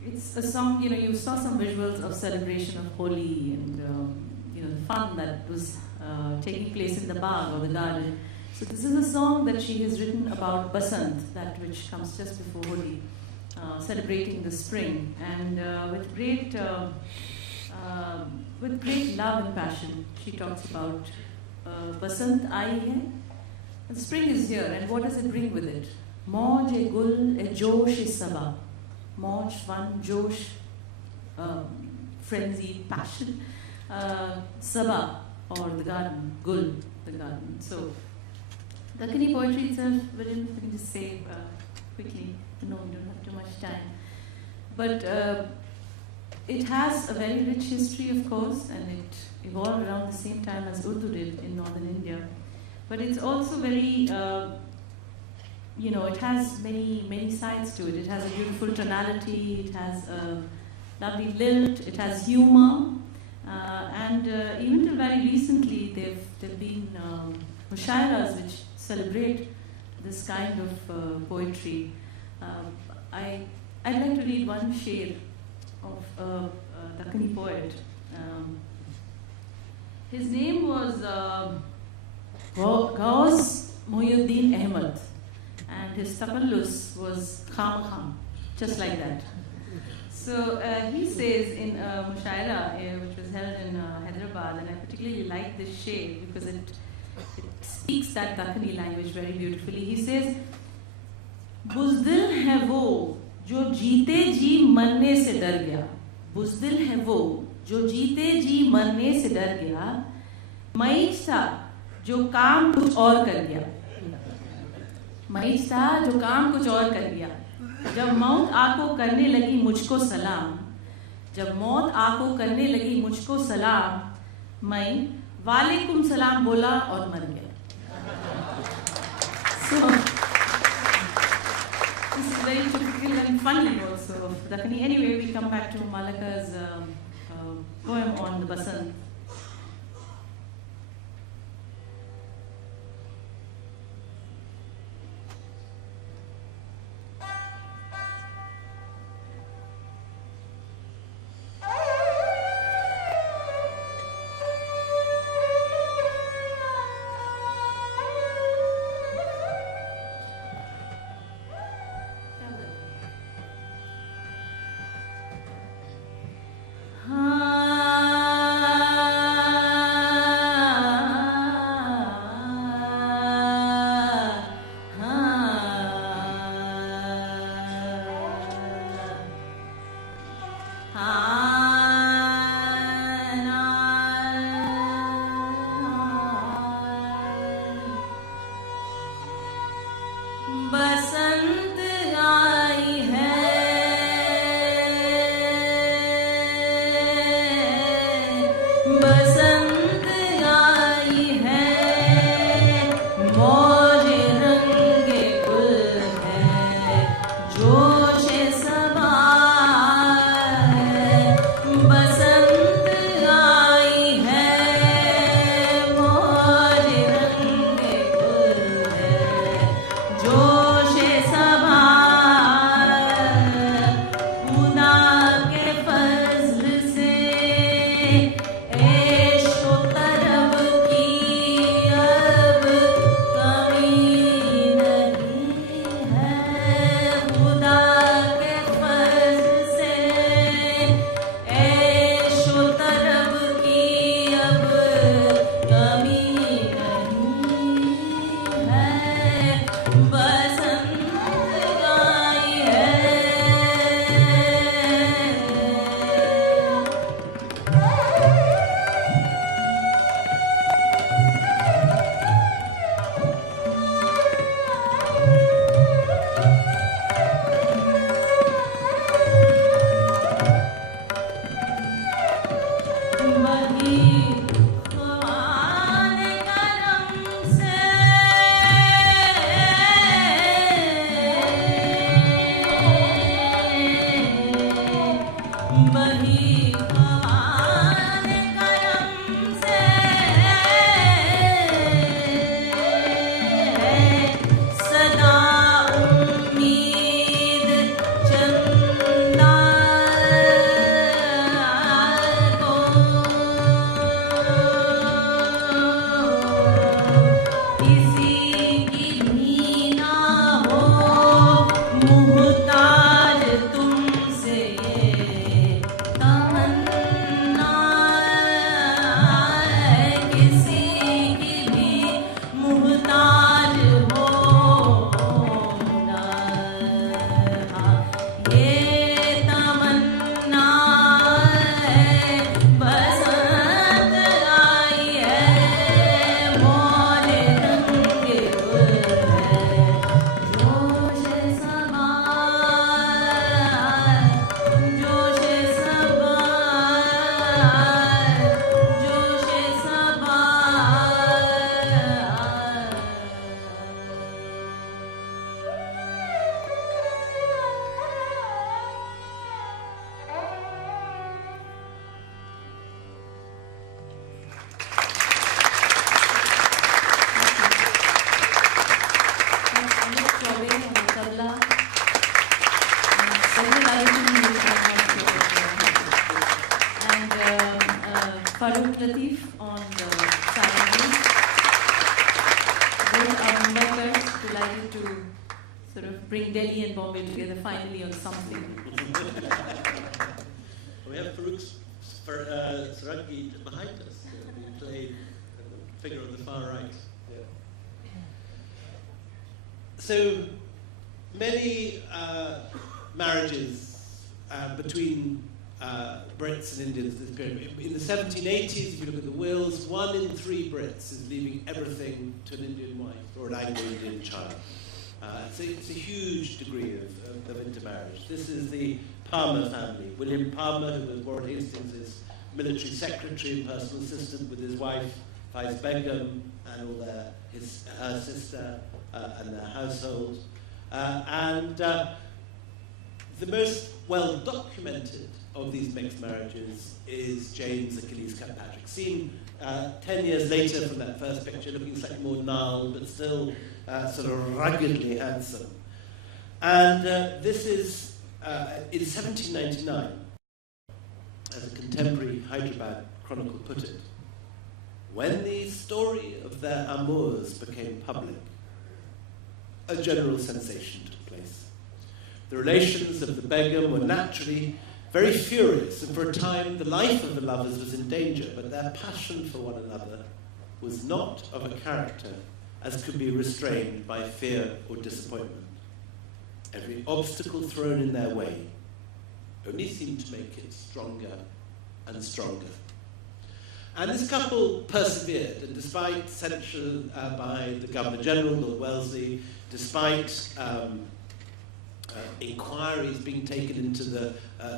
it's a song, you saw some visuals of celebration of Holi and, the fun that was taking place in the bagh or the garden. So this is a song that she has written about Basant, that which comes just before Holi, celebrating the spring, and with great love and passion. She talks about Basant aayi hai, and spring is here, and what does it bring with it? Mauj e gul e josh e saba, mauj, fun, josh, frenzy, passion, saba, or the garden, gul, the garden. So Dakkani poetry itself, William, I can just say quickly, no, we don't have too much time. But it has a very rich history, of course, and it evolved around the same time as Urdu did in northern India. But it's also very, it has many sides to it. It has a beautiful tonality, it has a lovely lilt, it has humor, and even till very recently, there've been mushairas which celebrate this kind of poetry. I'd like to read one sher of a Dakkani poet. His name was Ghaus Muhyiddin Ahmad, and his tapallus was Kham, just like that. So he says in a mushaira which was held in Hyderabad, and I particularly like this sher because it speaks that Dakkani language very beautifully. He says, बुज़दिल है वो जो जीते जी मरने से डर गया, बुज़दिल है वो जो जीते जी मरने से डर गया, मईज था जो काम कुछ और कर गया, मईज था जो काम कुछ और कर गया, जब मौत आको करने लगी मुझको सलाम, जब मौत आको करने लगी मुझको सलाम, मैं वालेकुम सलाम बोला और मर गया. So, this is very typical and funny also of Dakkani. Anyway, we come back to Malaka's poem on the Basant. बसंत आई है, बसंत Latif on the Sanjoy. Both are Mumbaiers, delighted to sort of bring Delhi and Bombay together finally on something. We have Farouk Sarangi behind us. We played the figure on the far right. Yeah. So many marriages between Brits and Indians at this period. In the 1780s, if you look at the wills, 1 in 3 Brits is leaving everything to an Indian wife or an Anglo-Indian child. It's a huge degree of intermarriage. This is the Palmer family. William Palmer, who was Warren Hastings' military secretary and personal assistant, with his wife, Faiz Begum, and all her sister and their household. The most well-documented of these mixed marriages is James Achilles Kirkpatrick, seen 10 years later from that first picture, looking slightly more gnarled, but still sort of ruggedly handsome. And this is in 1799, as a contemporary Hyderabad chronicle put it, when the story of their amours became public, a general sensation took place. The relations of the Begum were naturally very furious, and for a time the life of the lovers was in danger, but their passion for one another was not of a character as could be restrained by fear or disappointment. Every obstacle thrown in their way only seemed to make it stronger and stronger. And this couple persevered, and despite censure by the Governor-General, Lord Wellesley, despite inquiries being taken into the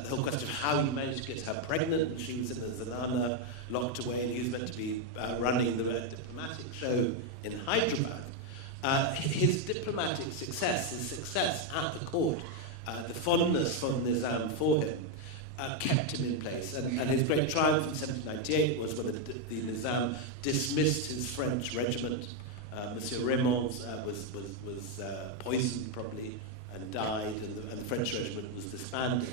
whole question of how he managed to get her pregnant, and she was in the Zanana, locked away, and he was meant to be running the diplomatic show in Hyderabad. His diplomatic success, his success at the court, the fondness from Nizam for him, kept him in place. And his great triumph in 1798 was when the Nizam dismissed his French regiment. Monsieur Raymond was poisoned probably and died, and the French regiment was disbanded.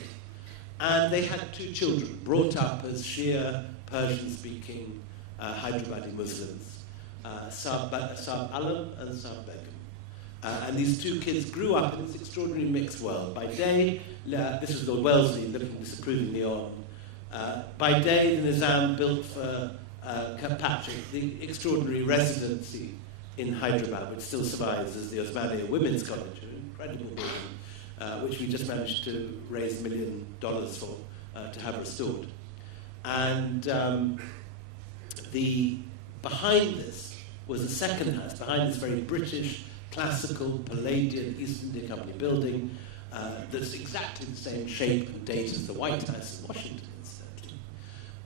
And they had 2 children, brought up as Shia, Persian-speaking Hyderabadi Muslims, Saab Alam and Saab Begum. And these 2 kids grew up in this extraordinary mixed world. By day, this was Lord Wellesley looking disapprovingly on. By day, the Nizam built for Kirkpatrick the extraordinary residency in Hyderabad, which still survives as the Osmania Women's College, an incredible building, which we just managed to raise $1 million for to have restored. And behind this was a second house, behind this very British, classical, Palladian East India Company building that's exactly the same shape and date as the White House in Washington, incidentally.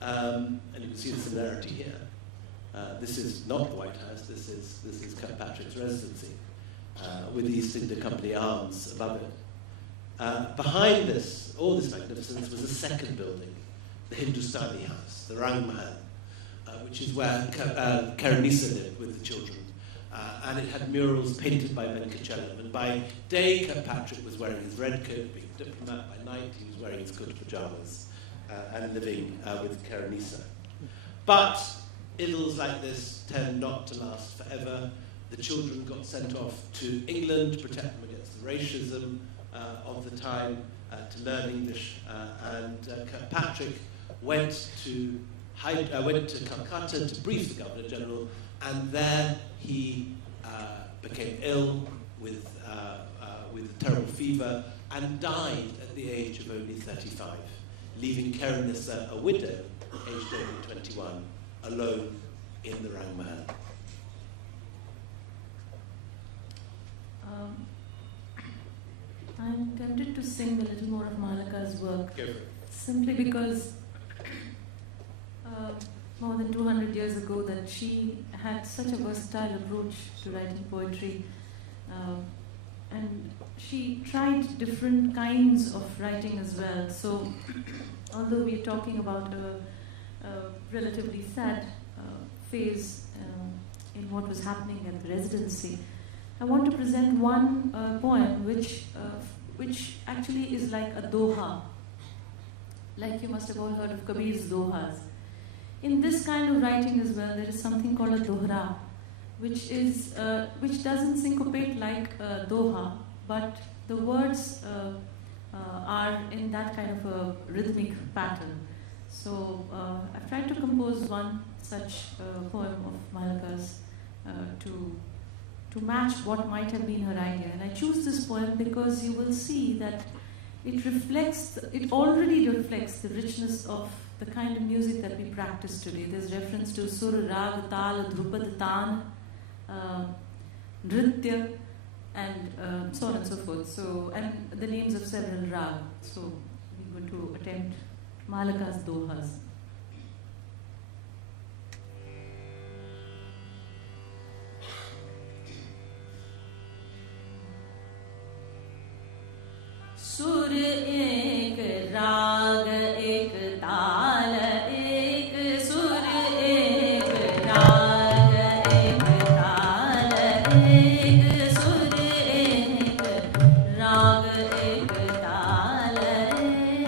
And you can see the similarity here. This is not the White House, this is Kirkpatrick's residency, with the East India Company arms above it. Behind this, all this magnificence, was a second building, the Hindustani house, the Rang Mahal, which is where Karanisa lived with the children. And it had murals painted by Venkachalam. And by day, Kirkpatrick was wearing his red coat, being a diplomat. By night, he was wearing his good pajamas and living with Karanisa. But idyls like this tend not to last forever. The children got sent off to England to protect them against the racism of the time, to learn English. And Kirkpatrick went to Calcutta to brief the Governor-General, and there he became ill with a terrible fever and died at the age of only 35, leaving Karanisa, a widow, aged only 21, alone in the Rang Mahal. I'm tempted to sing a little more of Malaka's work. Go for it. Simply because more than 200 years ago that she had such a versatile approach to writing poetry, and she tried different kinds of writing as well. So although we're talking about a relatively sad phase in what was happening at the residency, I want to present one poem which actually is like a doha. Like you must have all heard of Kabir's dohas. in this kind of writing as well, there is something called a dohra, which doesn't syncopate like doha, but the words are in that kind of a rhythmic pattern. So I've tried to compose one such poem of Malaka's to match what might have been her idea. And I choose this poem because you will see that it already reflects the richness of the kind of music that we practice today. There's reference to sur, rag, tal, drupad, tan, nritya, and so on and so forth. So, and the names of several rag. So we're going to attempt Malaka's dohas. सुर एक राग एक ताल एक सुर एक राग एक ताल एक सुर एक राग एक ताल एक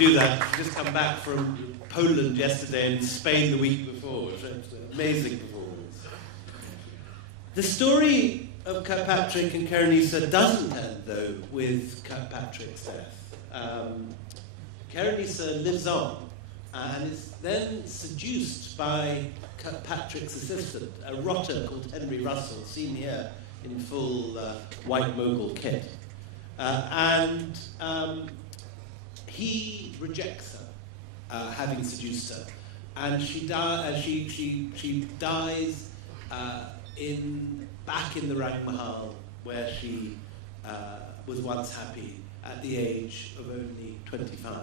do that. She's just come back from Poland yesterday and Spain the week before. It's an amazing performance. The story of Kirkpatrick and Karenisa doesn't end, though, with Kirkpatrick's death. Karenisa lives on and is then seduced by Kirkpatrick's assistant, a rotter called Henry Russell, seen here in full white mogul kit. He rejects her, having seduced her, and she dies back in the Rang Mahal, where she was once happy at the age of only 25.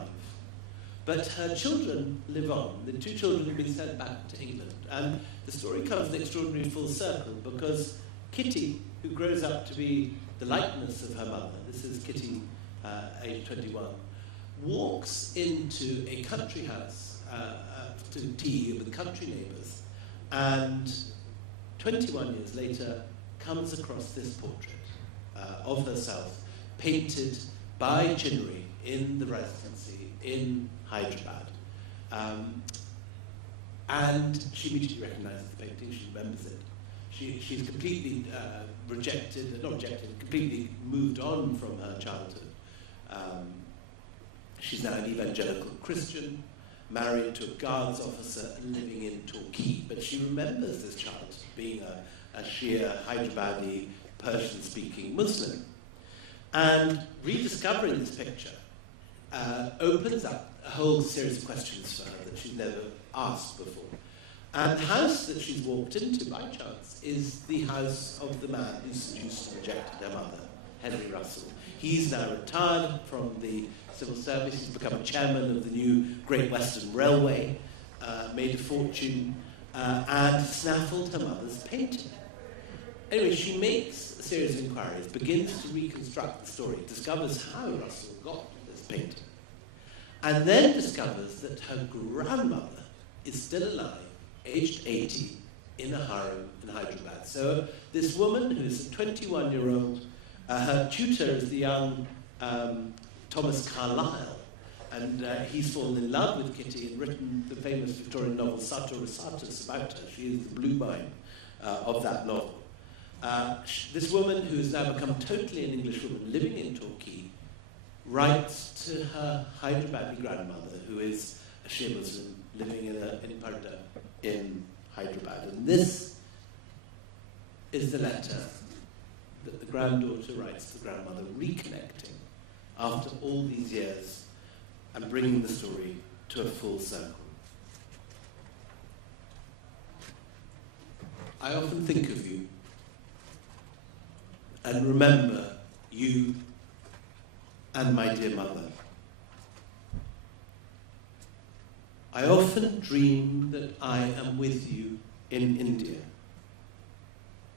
But her children live on. The two children have been sent back to England, and the story comes an extraordinary full circle because Kitty, who grows up to be the likeness of her mother, this is Kitty, age 21, walks into a country house to tea with country neighbours, and 21 years later comes across this portrait of herself painted by Chinnery in the residency in Hyderabad. And she immediately recognises the painting, she remembers it. She's completely completely moved on from her childhood. She's now an evangelical Christian, married to a guards officer and living in Torquay. But she remembers this child being a Shia, Hyderabadi, Persian-speaking Muslim. And rediscovering this picture opens up a whole series of questions for her that she's never asked before. And the house that she's walked into by chance is the house of the man who seduced and rejected her mother, Henry Russell. He's now retired from the civil service. He's become chairman of the new Great Western Railway, made a fortune, and snaffled her mother's painting. Anyway, she makes a series of inquiries, begins to reconstruct the story, discovers how Russell got this painting, and then discovers that her grandmother is still alive, aged 80, in a harem in Hyderabad. So this woman, who's a 21-year-old, her tutor is the young Thomas Carlyle, and he's fallen in love with Kitty and written the famous Victorian novel Sato Rasatus about her. She is the blue mine of that novel. This woman, who has now become totally an English woman living in Torquay, writes to her Hyderabadi grandmother, who is a Shia Muslim living in Parda in Hyderabad. And this is the letter that the granddaughter writes to the grandmother, reconnecting after all these years and bringing the story to a full circle. I often think of you and remember you and my dear mother. I often dream that I am with you in India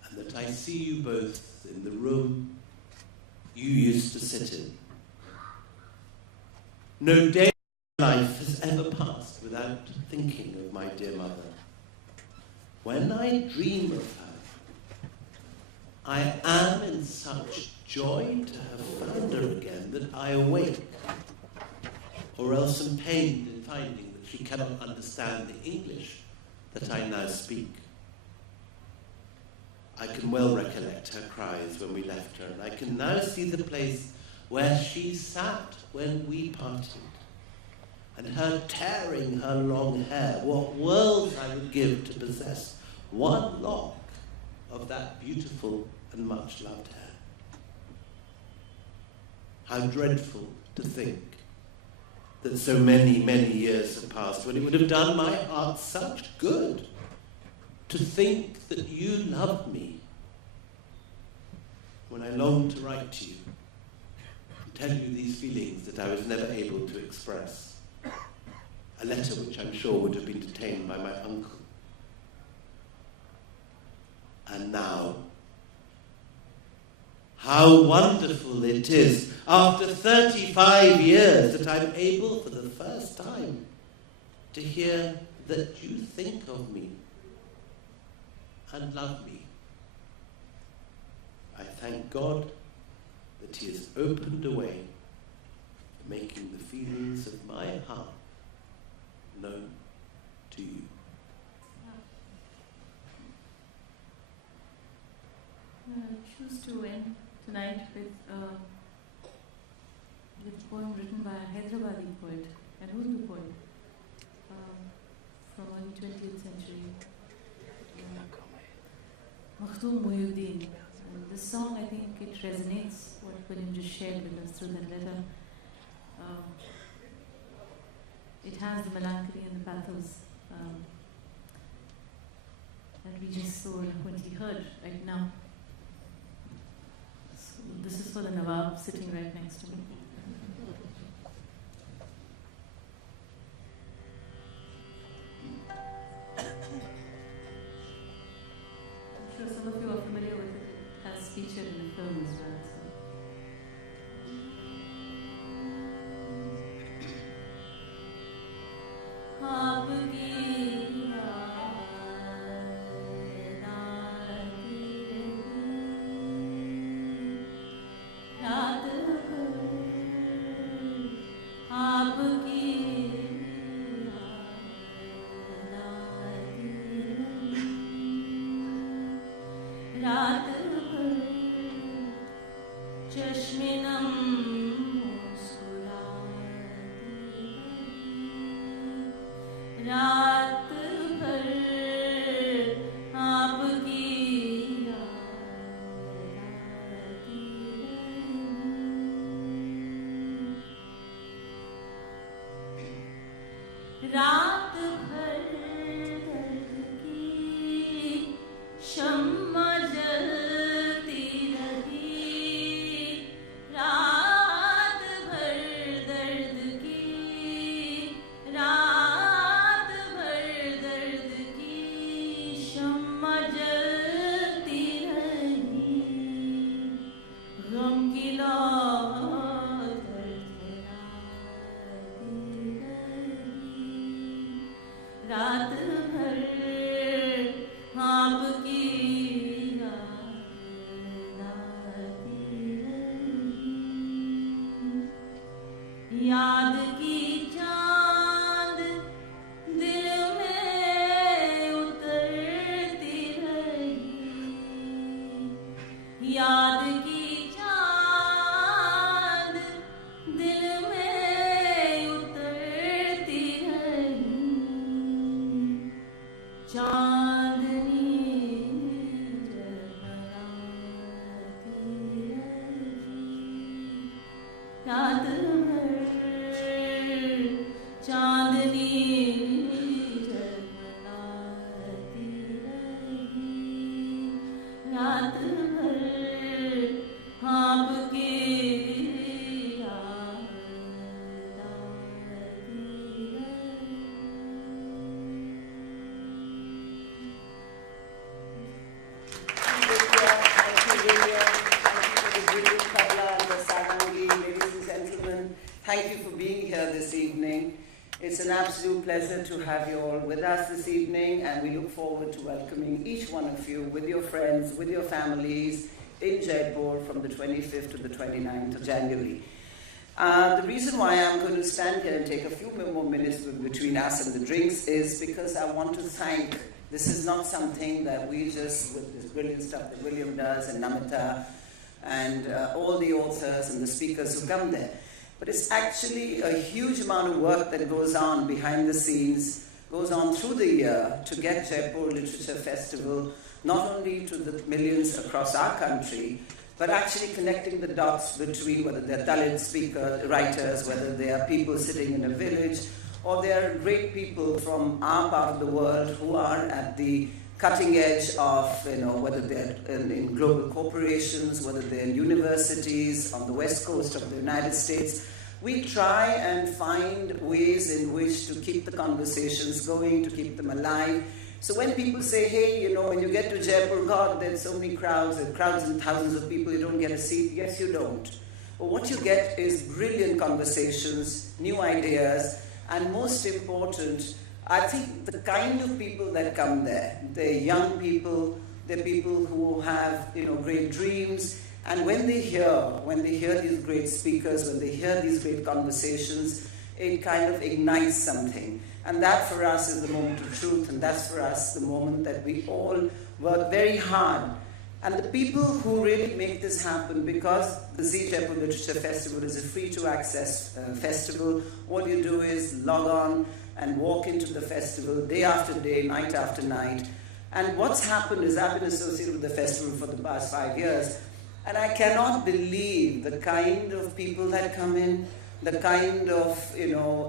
and that I see you both in the room you used to sit in. No day of my life has ever passed without thinking of my dear mother. When I dream of her, I am in such joy to have found her again that I awake, or else am pained in finding that she cannot understand the English that I now speak. I can well recollect her cries when we left her, and I can now see the place where she sat when we parted, and her tearing her long hair. What worlds I would give to possess one lock of that beautiful and much loved hair. How dreadful to think that so many, many years have passed when it would have done my heart such good to think that you loved me, when I longed to write to you and tell you these feelings that I was never able to express. A letter which I'm sure would have been detained by my uncle. And now, how wonderful it is, after 35 years, that I'm able for the first time to hear that you think of me and love me. I thank God that He has opened a way for making the feelings of my heart known to you. I choose to end tonight with a poem written by a Hyderabadi poet, an Urdu poet from early 20th century, Makhdoom Muhyiddin. And this song, I think it resonates what William just shared with us through that letter. It has the melancholy and the pathos that we just saw when we heard right now. So this is for the Nawab sitting right next to me. I'm sure some of you are familiar with it. It has featured in the film as well. Pleasure to have you all with us this evening, and we look forward to welcoming each one of you with your friends, with your families in Jaipur from the 25th to the 29th of January. The reason why I'm going to stand here and take a few more minutes between us and the drinks is because I want to thank, this is not something that we just, with this brilliant stuff that William does and Namita and all the authors and the speakers who come there. But it's actually a huge amount of work that goes on behind the scenes, goes on through the year to get Jaipur Literature Festival not only to the millions across our country, but actually connecting the dots between whether they're Dalit speakers, writers, whether they are people sitting in a village, or they are great people from our part of the world who are at the cutting edge of, whether they're in global corporations, whether they're in universities on the west coast of the United States. We try and find ways in which to keep the conversations going, to keep them alive. So when people say, hey, when you get to Jaipur, God, there's so many crowds, there are crowds and thousands of people, you don't get a seat. Yes, you don't. But what you get is brilliant conversations, new ideas, and most important, I think the kind of people that come there, they're young people, they're people who have, great dreams, And when they hear these great speakers, when they hear these great conversations, it kind of ignites something. And that for us is the moment of truth, and that's for us the moment that we all work very hard. And the people who really make this happen, because the ZEE Jaipur Literature Festival is a free-to-access festival, all you do is log on and walk into the festival day after day, night after night. And what's happened is I've been associated with the festival for the past 5 years, and I cannot believe the kind of people that come in, the kind of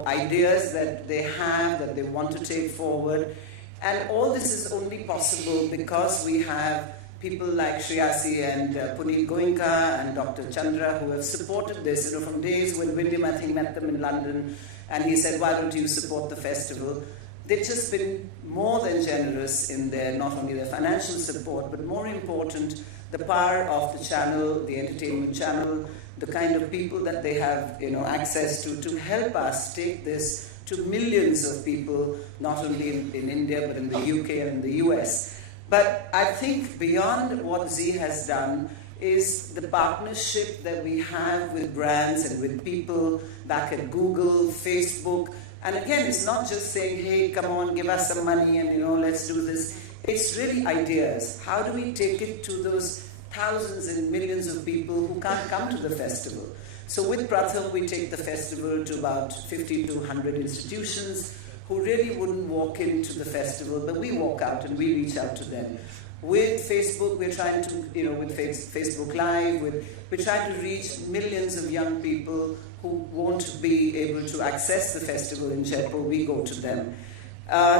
ideas that they have, that they want to take forward. And all this is only possible because we have people like Shriyasi and Puneet Goenka and Dr. Chandra who have supported this. From days when William, I think, met them in London and he said, why don't you support the festival? They've just been more than generous in their, not only their financial support, but more important, the power of the channel, the entertainment channel, the kind of people that they have access to help us take this to millions of people, not only in India, but in the UK and in the US. But I think beyond what ZEE has done is the partnership that we have with brands and with people back at Google, Facebook. And again, it's not just saying, hey, come on, give us some money and let's do this. It's really ideas. How do we take it to those thousands and millions of people who can't come to the festival? So with Pratham, we take the festival to about 50 to 100 institutions who really wouldn't walk into the festival, but we walk out and we reach out to them. With Facebook, we're trying to, with Facebook Live, we're trying to reach millions of young people who won't be able to access the festival in Jaipur. We go to them.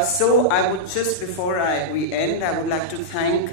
So I would just, before we end, I would like to thank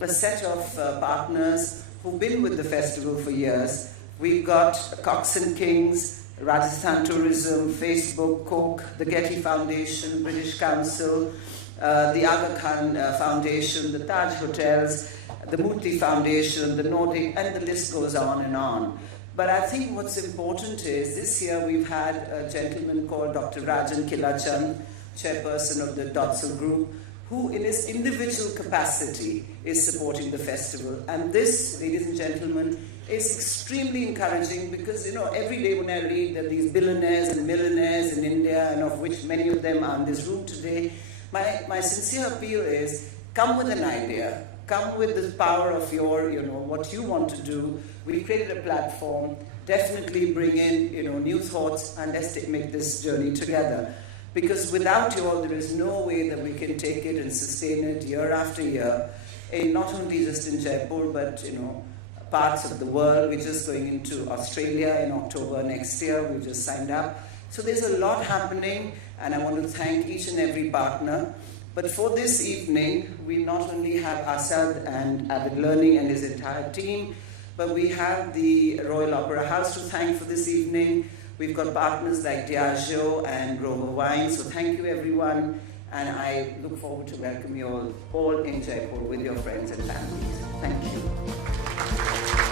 a set of partners who've been with the festival for years. We've got Cox and Kings, Rajasthan Tourism, Facebook, Coke, the Getty Foundation, British Council, the Aga Khan Foundation, the Taj Hotels, the Murthy Foundation, the Nordic, and the list goes on and on. But I think what's important is this year we've had a gentleman called Dr. Rajan Kilachan, chairperson of the Dotsal Group, who in his individual capacity is supporting the festival. And this, ladies and gentlemen, is extremely encouraging because, every day when I read that these billionaires and millionaires in India, and of which many of them are in this room today, my sincere appeal is, come with an idea, come with the power of your, what you want to do. We created a platform, definitely bring in, new thoughts, and let's make this journey together. Because without you all, there is no way that we can take it and sustain it year after year, and not only just in Jaipur, but, parts of the world. We're just going into Australia in October next year. We just signed up. So there's a lot happening, and I want to thank each and every partner. But for this evening, we not only have Asad and Avid Learning and his entire team, but we have the Royal Opera House to thank for this evening. We've got partners like Diageo and Grover Wine. So thank you, everyone. And I look forward to welcome you all in Jaipur with your friends and families. Thank you.